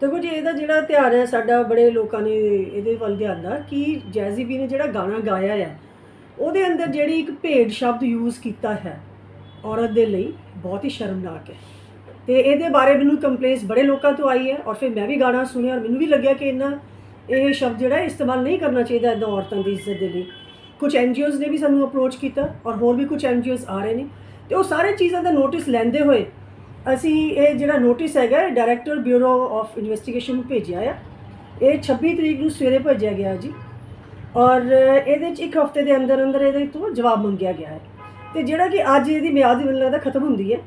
ਦੇਖੋ ਜੀ, ਇਹਦਾ ਜਿਹੜਾ ਧਿਆਨ ਹੈ, ਸਾਡਾ ਬੜੇ ਲੋਕਾਂ ਨੇ ਇਹਦੇ ਵੱਲ ਧਿਆਨ ਦਾ ਕਿ ਜੈਜ਼ੀਬੀ ਨੇ ਜਿਹੜਾ ਗਾਣਾ ਗਾਇਆ ਹੈ ਉਹਦੇ ਅੰਦਰ ਜਿਹੜੀ ਇੱਕ ਭੇਡ ਸ਼ਬਦ ਯੂਜ਼ ਕੀਤਾ ਹੈ, ਔਰਤ ਦੇ ਲਈ ਬਹੁਤ ਹੀ ਸ਼ਰਮਨਾਕ ਹੈ। ਤੇ ਇਹਦੇ ਬਾਰੇ ਮੈਨੂੰ ਕੰਪਲੇਂਟਸ ਬੜੇ ਲੋਕਾਂ ਤੋਂ ਆਈ ਹੈ, ਔਰ ਫਿਰ ਮੈਂ ਵੀ ਗਾਣਾ ਸੁਣਿਆ, ਔਰ ਮੈਨੂੰ ਵੀ ਲੱਗਿਆ ਕਿ ਇਹਨਾਂ ਇਹ ਸ਼ਬਦ ਜਿਹੜਾ ਇਸਤੇਮਾਲ ਨਹੀਂ ਕਰਨਾ ਚਾਹੀਦਾ ਇਦਾਂ ਔਰਤਾਂ ਦੀ ਇੱਜ਼ਤ ਦੇ ਲਈ। ਕੁਝ ਐਨਜੀਓਜ਼ ਨੇ ਵੀ ਸਾਨੂੰ ਅਪਰੋਚ ਕੀਤਾ, ਔਰ ਹੋਰ ਵੀ ਕੁਝ ਐਨਜੀਓਜ਼ ਆ ਰਹੇ ਨੇ। ਤੇ ਉਹ ਸਾਰੇ ਚੀਜ਼ਾਂ ਦਾ ਨੋਟਿਸ ਲੈਂਦੇ ਹੋਏ ਅਸੀਂ ਇਹ ਜਿਹੜਾ ਨੋਟਿਸ ਹੈਗਾ ਡਾਇਰੈਕਟਰ ਬਿਊਰੋ ਆਫ ਇਨਵੈਸਟੀਗੇਸ਼ਨ ਨੂੰ ਭੇਜਿਆ ਆ। ਇਹ 26 ਤਰੀਕ ਨੂੰ ਸਵੇਰੇ ਭੇਜਿਆ ਗਿਆ ਜੀ। ਔਰ ਇਹਦੇ ਚ ਇੱਕ ਹਫ਼ਤੇ ਦੇ ਅੰਦਰ ਅੰਦਰ ਇਹਦੇ ਤੋਂ ਜਵਾਬ ਮੰਗਿਆ ਗਿਆ ਹੈ। ਤੇ ਜਿਹੜਾ ਕਿ ਅੱਜ ਇਹਦੀ ਮਿਆਦ ਮੈਨੂੰ ਲੱਗਦਾ ਖਤਮ ਹੁੰਦੀ ਹੈ।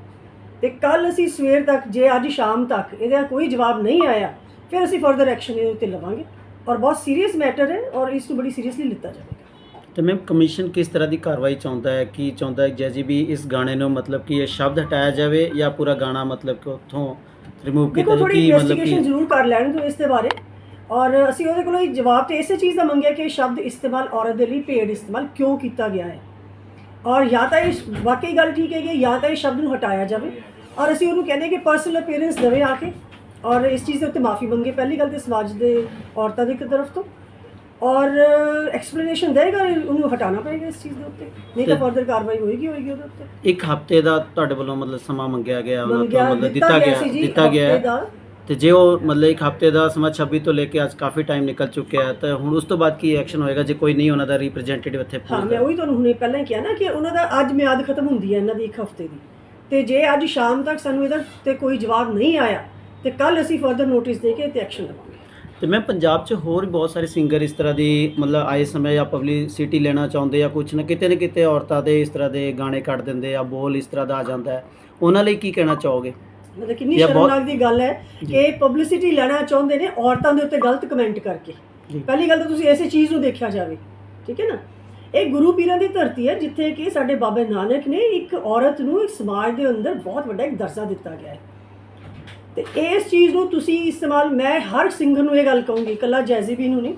ਤੇ ਕੱਲ ਅਸੀਂ ਸਵੇਰ ਤੱਕ, ਜੇ ਅੱਜ ਸ਼ਾਮ ਤੱਕ ਇਹਦਾ ਕੋਈ ਜਵਾਬ ਨਹੀਂ ਆਇਆ, ਫਿਰ ਅਸੀਂ ਫਰਦਰ ਐਕਸ਼ਨ ਇਹਦੇ ਉੱਤੇ ਲਵਾਂਗੇ। ਔਰ ਬਹੁਤ ਸੀਰੀਅਸ ਮੈਟਰ ਹੈ ਔਰ ਇਸ ਨੂੰ ਬੜੀ ਸੀਰੀਅਸਲੀ ਲਿੱਤਾ ਜਾਵੇ। ਤੇ ਮੈਮ ਕਮਿਸ਼ਨ ਕਿਸ ਤਰ੍ਹਾਂ ਦੀ ਕਾਰਵਾਈ ਚਾਹੁੰਦਾ ਹੈ? ਕੀ ਚਾਹੁੰਦਾ ਹੈ ਜੈਜੀ ਵੀ ਇਸ ਗਾਣੇ ਨੂੰ ਮਤਲਬ ਕਿ ਇਹ ਸ਼ਬਦ ਹਟਾਇਆ ਜਾਵੇ ਜਾਂ ਪੂਰਾ ਗਾਣਾ ਮਤਲਬ ਕਿ ਉੱਥੋਂ ਰਿਮੂਵ ਕੀਤਾ ਜਾਵੇ? ਕੀ ਮਤਲਬ ਕਿ ਜ਼ਰੂਰ ਕਰ ਲੈਣ ਤੋਂ ਇਸ ਦੇ ਬਾਰੇ। ਔਰ ਅਸੀਂ ਉਹਦੇ ਕੋਲੋਂ ਜਵਾਬ ਤੇ ਇਸੇ ਚੀਜ਼ ਦਾ ਮੰਗਿਆ ਕਿ ਇਹ ਸ਼ਬਦ ਇਸਤੇਮਾਲ ਔਰਤ ਦੇ ਲਈ ਪੇਡ ਇਸਤੇਮਾਲ ਕਿਉਂ ਕੀਤਾ ਗਿਆ ਹੈ। ਔਰ ਜਾਂ ਤਾਂ ਇਸ ਵਾਕਈ ਗੱਲ ਠੀਕ ਹੈ ਕਿ ਜਾਂ ਤਾਂ ਇਸ ਸ਼ਬਦ ਨੂੰ ਹਟਾਇਆ ਜਾਵੇ। ਔਰ ਅਸੀਂ ਉਹਨੂੰ ਕਹਿੰਦੇ ਕਿ ਪਰਸਨਲ ਅਪੀਅਰੈਂਸ ਦੇਵੇ ਆ ਕੇ। ਔਰ ਇਸ ਚੀਜ਼ ਦੇ ਉੱਤੇ ਮਾਫੀ ਮੰਗੇ ਪਹਿਲੀ ਗੱਲ ਤੇ ਸਮਾਜ ਦੇ ਔਰਤਾਂ ਦੀ ਤਰਫ ਤੋਂ। ਔਰ ਐਕਸਪਲੇਨੇਸ਼ਨ ਦੇਗਾ ਉਹਨੂੰ ਹਟਾਉਣਾ ਪਏਗਾ ਇਸ ਚੀਜ਼ ਦੇ ਉੱਤੇ। ਨਹੀਂ ਤਾਂ ਫਰਦਰ ਕਾਰਵਾਈ ਹੋਏਗੀ ਹੋਏਗੀ ਉਹਦੇ ਉੱਤੇ। ਇੱਕ ਹਫ਼ਤੇ ਦਾ ਤੁਹਾਡੇ ਵੱਲੋਂ ਮਤਲਬ ਸਮਾਂ ਮੰਗਿਆ ਗਿਆ ਉਹਨਾਂ ਤੋਂ ਮਤਲਬ ਦਿੱਤਾ ਗਿਆ ਦਿੱਤਾ ਗਿਆ। ਤੇ ਜੇ ਉਹ ਮਤਲਬ ਇੱਕ ਹਫ਼ਤੇ ਦਾ ਸਮਾਂ 26 ਤੋਂ ਲੈ ਕੇ ਅੱਜ ਕਾਫੀ ਟਾਈਮ ਨਿਕਲ ਚੁੱਕਿਆ ਹੈ ਤਾਂ ਹੁਣ ਉਸ ਤੋਂ ਬਾਅਦ ਕੀ ਐਕਸ਼ਨ ਹੋਏਗਾ? ਜੇ ਕੋਈ ਨਹੀਂ ਉਹਨਾਂ ਦਾ ਰਿਪਰੈਜ਼ੈਂਟੇਟਿਵ ਇੱਥੇ ਹਾਂ ਮੈਂ ਪਹੁੰਚਦਾ ਉਹੀ ਤੁਹਾਨੂੰ ਹੁਣੇ ਪਹਿਲਾਂ ਹੀ ਕਿਹਾ ਨਾ ਕਿ ਉਹਨਾਂ ਦਾ ਅੱਜ ਮਿਆਦ ਖਤਮ ਹੁੰਦੀ ਹੈ ਇਹਨਾਂ ਦੀ ਇੱਕ ਹਫ਼ਤੇ ਦੀ। ਤੇ ਜੇ ਅੱਜ ਸ਼ਾਮ ਤੱਕ ਸਾਨੂੰ ਇਹਦਾ ਤੇ ਕੋਈ ਜਵਾਬ ਨਹੀਂ ਆਇਆ ਤੇ ਕੱਲ ਅਸੀਂ ਫਰਦਰ ਨੋਟਿਸ ਦੇ ਕੇ ਤੇ ਐਕਸ਼ਨ ਲਵਾਂਗੇ। ਤੇ ਮੈਂ ਪੰਜਾਬ 'ਚ ਹੋਰ ਵੀ ਬਹੁਤ ਸਾਰੇ ਸਿੰਗਰ ਇਸ ਤਰ੍ਹਾਂ ਦੀ ਮਤਲਬ ਆਏ ਸਮੇਂ ਜਾਂ ਪਬਲਿਸਿਟੀ ਲੈਣਾ ਚਾਹੁੰਦੇ ਜਾਂ ਕੁਝ ਨਾ ਕਿਤੇ ਨਾ ਕਿਤੇ ਔਰਤਾਂ ਦੇ ਇਸ ਤਰ੍ਹਾਂ ਦੇ ਗਾਣੇ ਕੱਢ ਦਿੰਦੇ ਆ ਬੋਲ ਇਸ ਤਰ੍ਹਾਂ ਦਾ ਆ ਜਾਂਦਾ ਹੈ। ਉਹਨਾਂ ਲਈ ਕੀ ਕਹਿਣਾ ਚਾਹੋਗੇ? ਮਤਲਬ ਕਿੰਨੀ ਜਾਂ ਬਹੁਤ- ਸ਼ਰਮਨਾਕ ਦੀ ਗੱਲ ਹੈ ਕਿ ਪਬਲਿਸਿਟੀ ਲੈਣਾ ਚਾਹੁੰਦੇ ਨੇ ਔਰਤਾਂ ਦੇ ਉੱਤੇ ਗਲਤ ਕਮੈਂਟ ਕਰਕੇ। ਜੀ। ਪਹਿਲੀ ਗੱਲ ਤਾਂ ਤੁਸੀਂ ਐਸੀ ਚੀਜ਼ ਨੂੰ ਦੇਖਿਆ ਜਾਵੇ ਠੀਕ ਹੈ ਨਾ? ਇਹ ਗੁਰੂ ਪੀਰਾਂ ਦੀ ਧਰਤੀ ਹੈ ਜਿੱਥੇ ਕਿ ਸਾਡੇ ਬਾਬਾ ਨਾਨਕ ਨੇ ਇੱਕ ਔਰਤ ਨੂੰ ਇੱਕ ਸਮਾਜ ਦੇ ਅੰਦਰ ਬਹੁਤ ਵੱਡਾ ਇੱਕ ਦਰਜਾ ਦਿੱਤਾ ਗਿਆ ਹੈ। ਤੇ ਇਸ ਚੀਜ਼ ਨੂੰ ਤੁਸੀਂ ਇਸਤੇਮਾਲ ਮੈਂ ਹਰ ਸਿੰਗਰ ਨੂੰ ਇਹ ਗੱਲ ਕਹੂੰਗੀ ਇਕੱਲਾ ਜੈਜ਼ੀਬੀ ਨੂੰ ਨਹੀਂ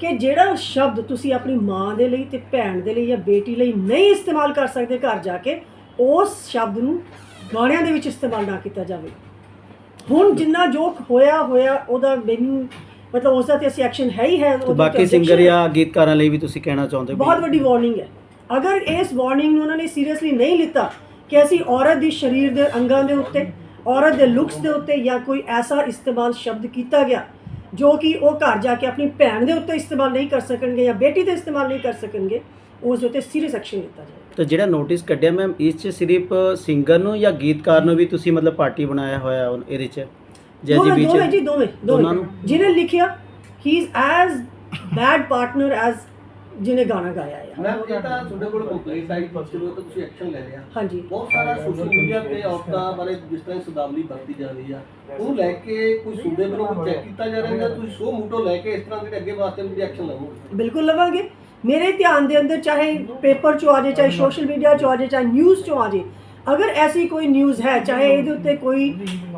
ਕਿ ਜਿਹੜਾ ਸ਼ਬਦ ਤੁਸੀਂ ਆਪਣੀ ਮਾਂ ਦੇ ਲਈ ਤੇ ਭੈਣ ਦੇ ਲਈ ਜਾਂ ਬੇਟੀ ਲਈ ਨਹੀਂ ਇਸਤੇਮਾਲ ਕਰ ਸਕਦੇ ਘਰ ਜਾ ਕੇ ਉਸ ਸ਼ਬਦ ਨੂੰ ਗਾਣਿਆਂ ਦੇ ਵਿੱਚ ਇਸਤੇਮਾਲ ਨਾ ਕੀਤਾ ਜਾਵੇ ਹੁਣ ਜਿੰਨਾ ਜੋ ਹੋਇਆ ਹੋਇਆ ਉਹਦਾ ਮੈਨੂੰ ਮਤਲਬ ਉਸ ਦਾ ਤੇ ਅਸੀਂ ਐਕਸ਼ਨ ਹੈ ਹੀ ਹੈ ਬਾਕੀ ਸਿੰਗਰ। ਜਾਂ ਗੀਤਕਾਰਾਂ ਲਈ ਵੀ ਤੁਸੀਂ ਕਹਿਣਾ ਚਾਹੁੰਦੇ ਹੋ ਬਹੁਤ ਵੱਡੀ ਵਾਰਨਿੰਗ ਹੈ ਅਗਰ ਇਸ ਵਾਰਨਿੰਗ ਨੂੰ ਉਹਨਾਂ ਨੇ ਸੀਰੀਅਸਲੀ ਨਹੀਂ ਲਿੱਤਾ ਕਿ ਅਸੀਂ ਔਰਤ ਦੀ ਸਰੀਰ ਦੇ ਅੰਗਾਂ ਦੇ ਉੱਤੇ ਔਰਤ ਦੇ ਲੁਕਸ ਦੇ ਉੱਤੇ ਜਾਂ ਕੋਈ ਐਸਾ ਇਸਤੇਮਾਲ ਸ਼ਬਦ ਕੀਤਾ ਗਿਆ ਜੋ ਕਿ ਉਹ ਘਰ ਜਾ ਕੇ ਆਪਣੀ ਭੈਣ ਦੇ ਉੱਤੇ ਇਸਤੇਮਾਲ ਨਹੀਂ ਕਰ ਸਕਣਗੇ ਜਾਂ ਬੇਟੀ ਤੇ ਇਸਤੇਮਾਲ ਨਹੀਂ ਕਰ ਸਕਣਗੇ ਉਸ ਦੇ ਉੱਤੇ ਸੀਰੀਅਸ ਐਕਸ਼ਨ ਲਿੱਤਾ ਜਾਏ ਤੇ ਜਿਹੜਾ ਨੋਟਿਸ ਕੱਢਿਆ ਮੈਮ ਇਸ 'ਚ ਸਿਰਫ ਸਿੰਗਰ ਨੂੰ ਜਾਂ ਗੀਤਕਾਰ ਨੂੰ ਵੀ ਤੁਸੀਂ ਮਤਲਬ ਪਾਰਟੀ ਬਣਾਇਆ ਹੋਇਆ ਇਹਦੇ 'ਚ? ਜੈਜੀ ਦੋਵੇਂ ਵੀ ਦੋਵੇਂ ਜੀ ਦੋਵੇਂ ਦੋਨਾਂ ਨੂੰ? ਜਿਹਨੇ ਲਿਖਿਆ he is as bad partner as ਜਿਹਨੇ ਗਾਣਾ ਗਾਇਆ ਹੈ ਮੈਂ ਇਹ ਤਾਂ ਤੁਹਾਡੇ ਕੋਲ ਕੰਪਲੇਂਟ ਆਈ ਚਲੋ ਤਾਂ ਤੁਸੀਂ ਐਕਸ਼ਨ ਲੈ ਲਿਆ ਹਾਂਜੀ। ਬਹੁਤ ਸਾਰਾ ਸੋਸ਼ਲ ਮੀਡੀਆ ਤੇ ਔਰਤਾਂ ਬਾਰੇ ਜਿਸ ਤਰ੍ਹਾਂ ਸਦਾਵਲੀ ਵਰਤੀ ਜਾ ਰਹੀ ਆ ਉਹਨੂੰ ਲੈ ਕੇ ਕੋਈ ਸੂਬੇ ਵੱਲੋਂ ਕੋਈ ਚੈੱਕ ਕੀਤਾ ਜਾ ਰਿਹਾ ਜਾਂ ਤੁਸੀਂ ਸੋ ਮੂਟੋ ਲੈ ਕੇ ਇਸ ਤਰ੍ਹਾਂ ਦੇ ਅੱਗੇ ਵਾਸਤੇ ਵੀ ਐਕਸ਼ਨ ਲਵੋਗੇ? ਬਿਲਕੁਲ ਲਵਾਂਗੇ। ਮੇਰੇ ਧਿਆਨ ਦੇ ਅੰਦਰ ਚਾਹੇ ਪੇਪਰ ਚੋਂ ਆ ਜਾਏ ਚਾਹੇ ਸੋਸ਼ਲ ਮੀਡੀਆ ਚੋਂ ਆ ਜਾਏ ਚਾਹੇ ਨਿਊਜ਼ ਚੋਂ ਆ ਜਾਏ ਅਗਰ ਐਸੀ ਕੋਈ ਨਿਊਜ਼ ਹੈ ਚਾਹੇ ਇਹਦੇ ਉੱਤੇ ਕੋਈ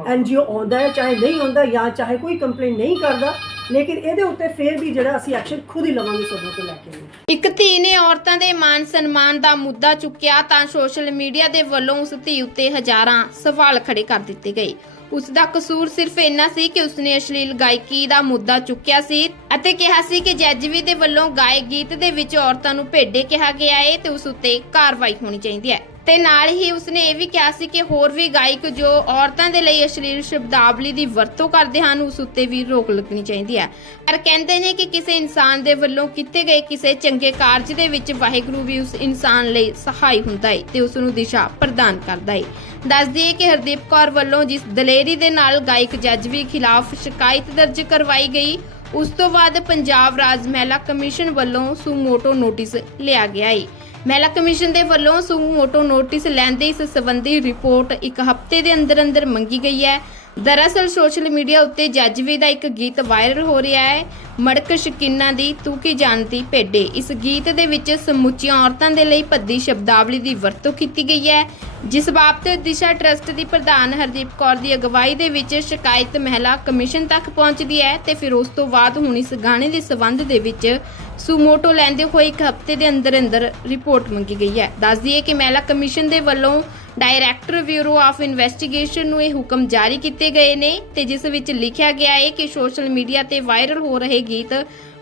ਐਨਜੀਓ ਆਉਂਦਾ ਹੈ ਚਾਹੇ ਨਹੀਂ ਆਉਂਦਾ ਜਾਂ ਚਾਹੇ ਕੋਈ ਕੰਪਲੇਂਟ ਨਹੀਂ ਕਰਦਾ ਲੇਕਿਨ ਇਹਦੇ ਉੱਤੇ ਫੇਰ ਵੀ ਜਿਹੜਾ ਅਸੀਂ ਐਕਸ਼ਨ ਖੁਦ ਹੀ ਲਵਾਂਗੇ ਸਭੋ ਤੋਂ ਲੈ ਕੇ ਇੱਕ ਧੀ ਨੇ ਔਰਤਾਂ ਦੇ ਮਾਨ ਸਨਮਾਨ ਦਾ ਮੁੱਦਾ ਚੁੱਕਿਆ ਤਾਂ ਸੋਸ਼ਲ ਮੀਡੀਆ ਦੇ ਵੱਲੋਂ ਉਸ ਧੀ ਉੱਤੇ ਹਜ਼ਾਰਾਂ ਸਵਾਲ ਖੜੇ ਕਰ ਦਿੱਤੇ ਗਏ। ਉਸ ਦਾ ਕਸੂਰ ਸਿਰਫ ਇੰਨਾ ਸੀ ਕਿ ਉਸਨੇ ਅਸ਼ਲੀਲ ਗਾਇਕੀ ਦਾ ਮੁੱਦਾ ਚੁੱਕਿਆ ਸੀ ਅਤੇ ਕਿਹਾ ਸੀ ਕਿ ਜੱਜਵੀ ਦੇ ਵੱਲੋਂ ਗਾਏ ਗੀਤ ਦੇ ਵਿੱਚ ਔਰਤਾਂ ਨੂੰ ਭੇਡੇ ਕਿਹਾ ਗਿਆ ਹੈ ਤੇ ਉਸ ਉੱਤੇ ਕਾਰਵਾਈ ਹੋਣੀ ਚਾਹੀਦੀ ਹੈ। ਤੇ ਨਾਲ ਹੀ ਉਸਨੇ ਇਹ ਵੀ ਕਿਹਾ ਸੀ ਕਿ ਹੋਰ ਵੀ ਗਾਇਕ ਜੋ ਔਰਤਾਂ ਦੇ ਲਈ ਅਸ਼ਲੀਲ ਸ਼ਬਦਾਵਲੀ ਦੀ ਵਰਤੋਂ ਕਰਦੇ ਹਨ, ਉਸ ਉੱਤੇ ਵੀ ਰੋਕ ਲੱਗਣੀ ਚਾਹੀਦੀ ਹੈ। ਪਰ ਕਹਿੰਦੇ ਨੇ ਕਿ ਕਿਸੇ ਇਨਸਾਨ ਦੇ ਵੱਲੋਂ ਕੀਤੇ ਗਏ ਕਿਸੇ ਚੰਗੇ ਕਾਰਜ ਦੇ ਵਿੱਚ ਵਾਹਿਗੁਰੂ ਵੀ ਉਸ ਇਨਸਾਨ ਲਈ ਸਹਾਈ ਹੁੰਦਾ ਹੈ ਤੇ ਉਸ ਨੂੰ ਦਿਸ਼ਾ ਪ੍ਰਦਾਨ ਕਰਦਾ ਹੈ ਦੱਸ ਦਈਏ ਕਿ ਹਰਦੀਪ ਕੌਰ ਵੱਲੋਂ ਜਿਸ ਦਲੇਰੀ ਦੇ ਨਾਲ ਗਾਇਕ ਜੱਜ ਵੀ ਖਿਲਾਫ ਸ਼ਿਕਾਇਤ ਦਰਜ ਕਰਵਾਈ ਗਈ, ਉਸ ਤੋਂ ਬਾਅਦ ਪੰਜਾਬ ਰਾਜ ਮਹਿਲਾ ਕਮਿਸ਼ਨ ਵੱਲੋਂ ਸੁਮੋਟੋ ਨੋਟਿਸ ਲਿਆ ਗਿਆ ਹੈ ਮਹਿਲਾ ਕਮਿਸ਼ਨ ਦੇ ਵੱਲੋਂ ਸੁਮੋਟੋ ਨੋਟਿਸ ਲੈਣ ਲੈਂਦੇ ਇਸ ਸੰਬੰਧੀ ਰਿਪੋਰਟ ਇੱਕ ਹਫ਼ਤੇ ਦੇ ਅੰਦਰ ਅੰਦਰ ਮੰਗੀ ਗਈ ਹੈ। ਦਰਅਸਲ ਸੋਸ਼ਲ ਮੀਡੀਆ ਉੱਤੇ ਜੱਜਵੀ ਦਾ ਇੱਕ ਗੀਤ ਵਾਇਰਲ ਹੋ ਰਿਹਾ ਹੈ। ਮੜਕ ਸ਼ਕੀਨਾ ਦੀ ਤੂੰ ਕੀ ਜਾਣਦੀ ਭੇਡੇ। ਇਸ ਗੀਤ ਦੇ ਵਿੱਚ ਸਮੁੱਚੀਆਂ ਔਰਤਾਂ ਦੇ ਲਈ ਭੱਦੀ ਸ਼ਬਦਾਵਲੀ ਦੀ ਵਰਤੋਂ ਕੀਤੀ ਗਈ ਹੈ। ਜਿਸ ਬਾਬਤ ਦਿਸ਼ਾ ਟਰਸਟ ਦੀ ਪ੍ਰਧਾਨ ਹਰਦੀਪ ਕੌਰ ਦੀ ਅਗਵਾਈ ਦੇ ਵਿੱਚ ਸ਼ਿਕਾਇਤ ਮਹਿਲਾ ਕਮਿਸ਼ਨ ਤੱਕ ਪਹੁੰਚਦੀ ਹੈ ਤੇ ਫਿਰ ਉਸ ਤੋਂ ਬਾਅਦ ਹੁਣ ਇਸ ਗਾਣੇ ਦੇ ਸਬੰਧ ਦੇ ਵਿੱਚ ਸੁਮੋਟੋ ਲੈਂਦੇ ਹੋਏ ਇੱਕ ਹਫ਼ਤੇ ਦੇ ਅੰਦਰ ਅੰਦਰ ਰਿਪੋਰਟ ਮੰਗੀ ਗਈ ਹੈ। ਦੱਸ ਦਈਏ ਕਿ ਮਹਿਲਾ ਕਮਿਸ਼ਨ ਦੇ ਵੱਲੋਂ ਡਾਇਰੈਕਟਰ ਬਿਊਰੋ ਆਫ ਇਨਵੈਸਟੀਗੇਸ਼ਨ ਨੂੰ ਇਹ ਹੁਕਮ ਜਾਰੀ ਕੀਤੇ ਗਏ ਨੇ ਤੇ ਜਿਸ ਵਿੱਚ ਲਿਖਿਆ ਗਿਆ ਹੈ ਕਿ ਸੋਸ਼ਲ ਮੀਡੀਆ ਤੇ ਵਾਇਰਲ ਹੋ ਰਹੇ ਗੀਤ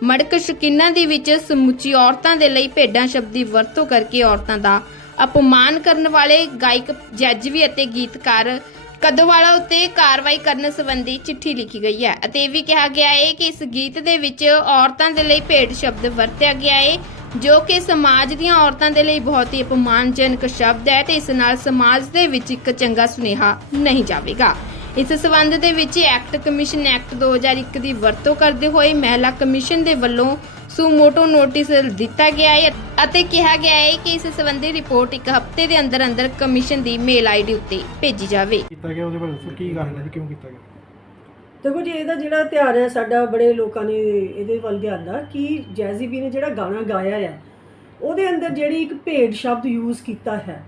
ਮੜਕ ਸ਼ਕੀਨਾ ਦੇ ਵਿੱਚ ਸਮੁੱਚੀ ਔਰਤਾਂ ਦੇ ਲਈ ਭੇਡਾਂ ਸ਼ਬਦ ਦੀ ਵਰਤੋਂ ਕਰਕੇ ਔਰਤਾਂ ਦਾ ਅਪਮਾਨ ਕਰਨ ਵਾਲੇ ਗਾਇਕ ਜੱਜ ਵੀ ਅਤੇ ਗੀਤਕਾਰ ਕਦਵਾਲਾ ਉਤੇ ਕਾਰਵਾਈ ਕਰਨ ਸੰਬੰਧੀ ਚਿੱਠੀ ਲਿਖੀ ਗਈ ਹੈ ਅਤੇ ਇਹ ਵੀ ਕਿਹਾ ਗਿਆ ਹੈ ਕਿ ਇਸ ਗੀਤ ਦੇ ਵਿੱਚ ਔਰਤਾਂ ਦੇ ਲਈ ਭੇਡ ਸ਼ਬਦ ਵਰਤਿਆ ਗਿਆ ਹੈ ਜੋ ਕਿ ਸਮਾਜ ਦੀਆਂ ਔਰਤਾਂ ਦੇ ਲਈ ਬਹੁਤ ਹੀ ਅਪਮਾਨਜਨਕ ਸ਼ਬਦ ਹੈ ਤੇ ਇਸ ਨਾਲ ਸਮਾਜ ਦੇ ਵਿੱਚ ਇੱਕ ਚੰਗਾ ਸੁਨੇਹਾ ਨਹੀਂ ਜਾਵੇਗਾ। ਇਸ ਸਬੰਧ ਦੇ ਵਿੱਚ ਐਕਟ ਕਮਿਸ਼ਨ ਐਕਟ 2001 ਦੀ ਵਰਤੋਂ ਕਰਦੇ ਹੋਏ ਮਹਿਲਾ ਕਮਿਸ਼ਨ ਦੇ ਵੱਲੋਂ ਸੁਮੋਟੋ ਨੋਟਿਸ ਦਿੱਤਾ ਗਿਆ ਹੈ ਅਤੇ ਕਿਹਾ ਗਿਆ ਹੈ ਕਿ ਇਸ ਸੰਬੰਧੀ ਰਿਪੋਰਟ ਇੱਕ ਹਫ਼ਤੇ ਦੇ ਅੰਦਰ ਅੰਦਰ ਕਮਿਸ਼ਨ ਦੀ ਮੇਲ ਆਈਡੀ ਉੱਤੇ ਭੇਜੀ ਜਾਵੇ। ਕੀਤਾ ਗਿਆ, ਉਹਦੇ ਬਾਰੇ ਦੱਸੋ, ਕੀ ਕਾਰਨ ਹੈ ਜੀ ਕਿਉਂ ਕੀਤਾ ਗਿਆ? ਦੇਖੋ ਜੀ, ਇਹਦਾ ਜਿਹੜਾ ਧਿਆਨ ਹੈ, ਸਾਡਾ ਬੜੇ ਲੋਕਾਂ ਨੇ ਇਹਦੇ ਵੱਲ ਧਿਆਨ ਦਾ ਕਿ ਜੈਜ਼ੀ ਬੀ ਨੇ ਜਿਹੜਾ ਗਾਣਾ ਗਾਇਆ ਹੈ ਉਹਦੇ ਅੰਦਰ ਜਿਹੜੀ ਇੱਕ ਭੇਡ ਸ਼ਬਦ ਯੂਜ਼ ਕੀਤਾ ਹੈ।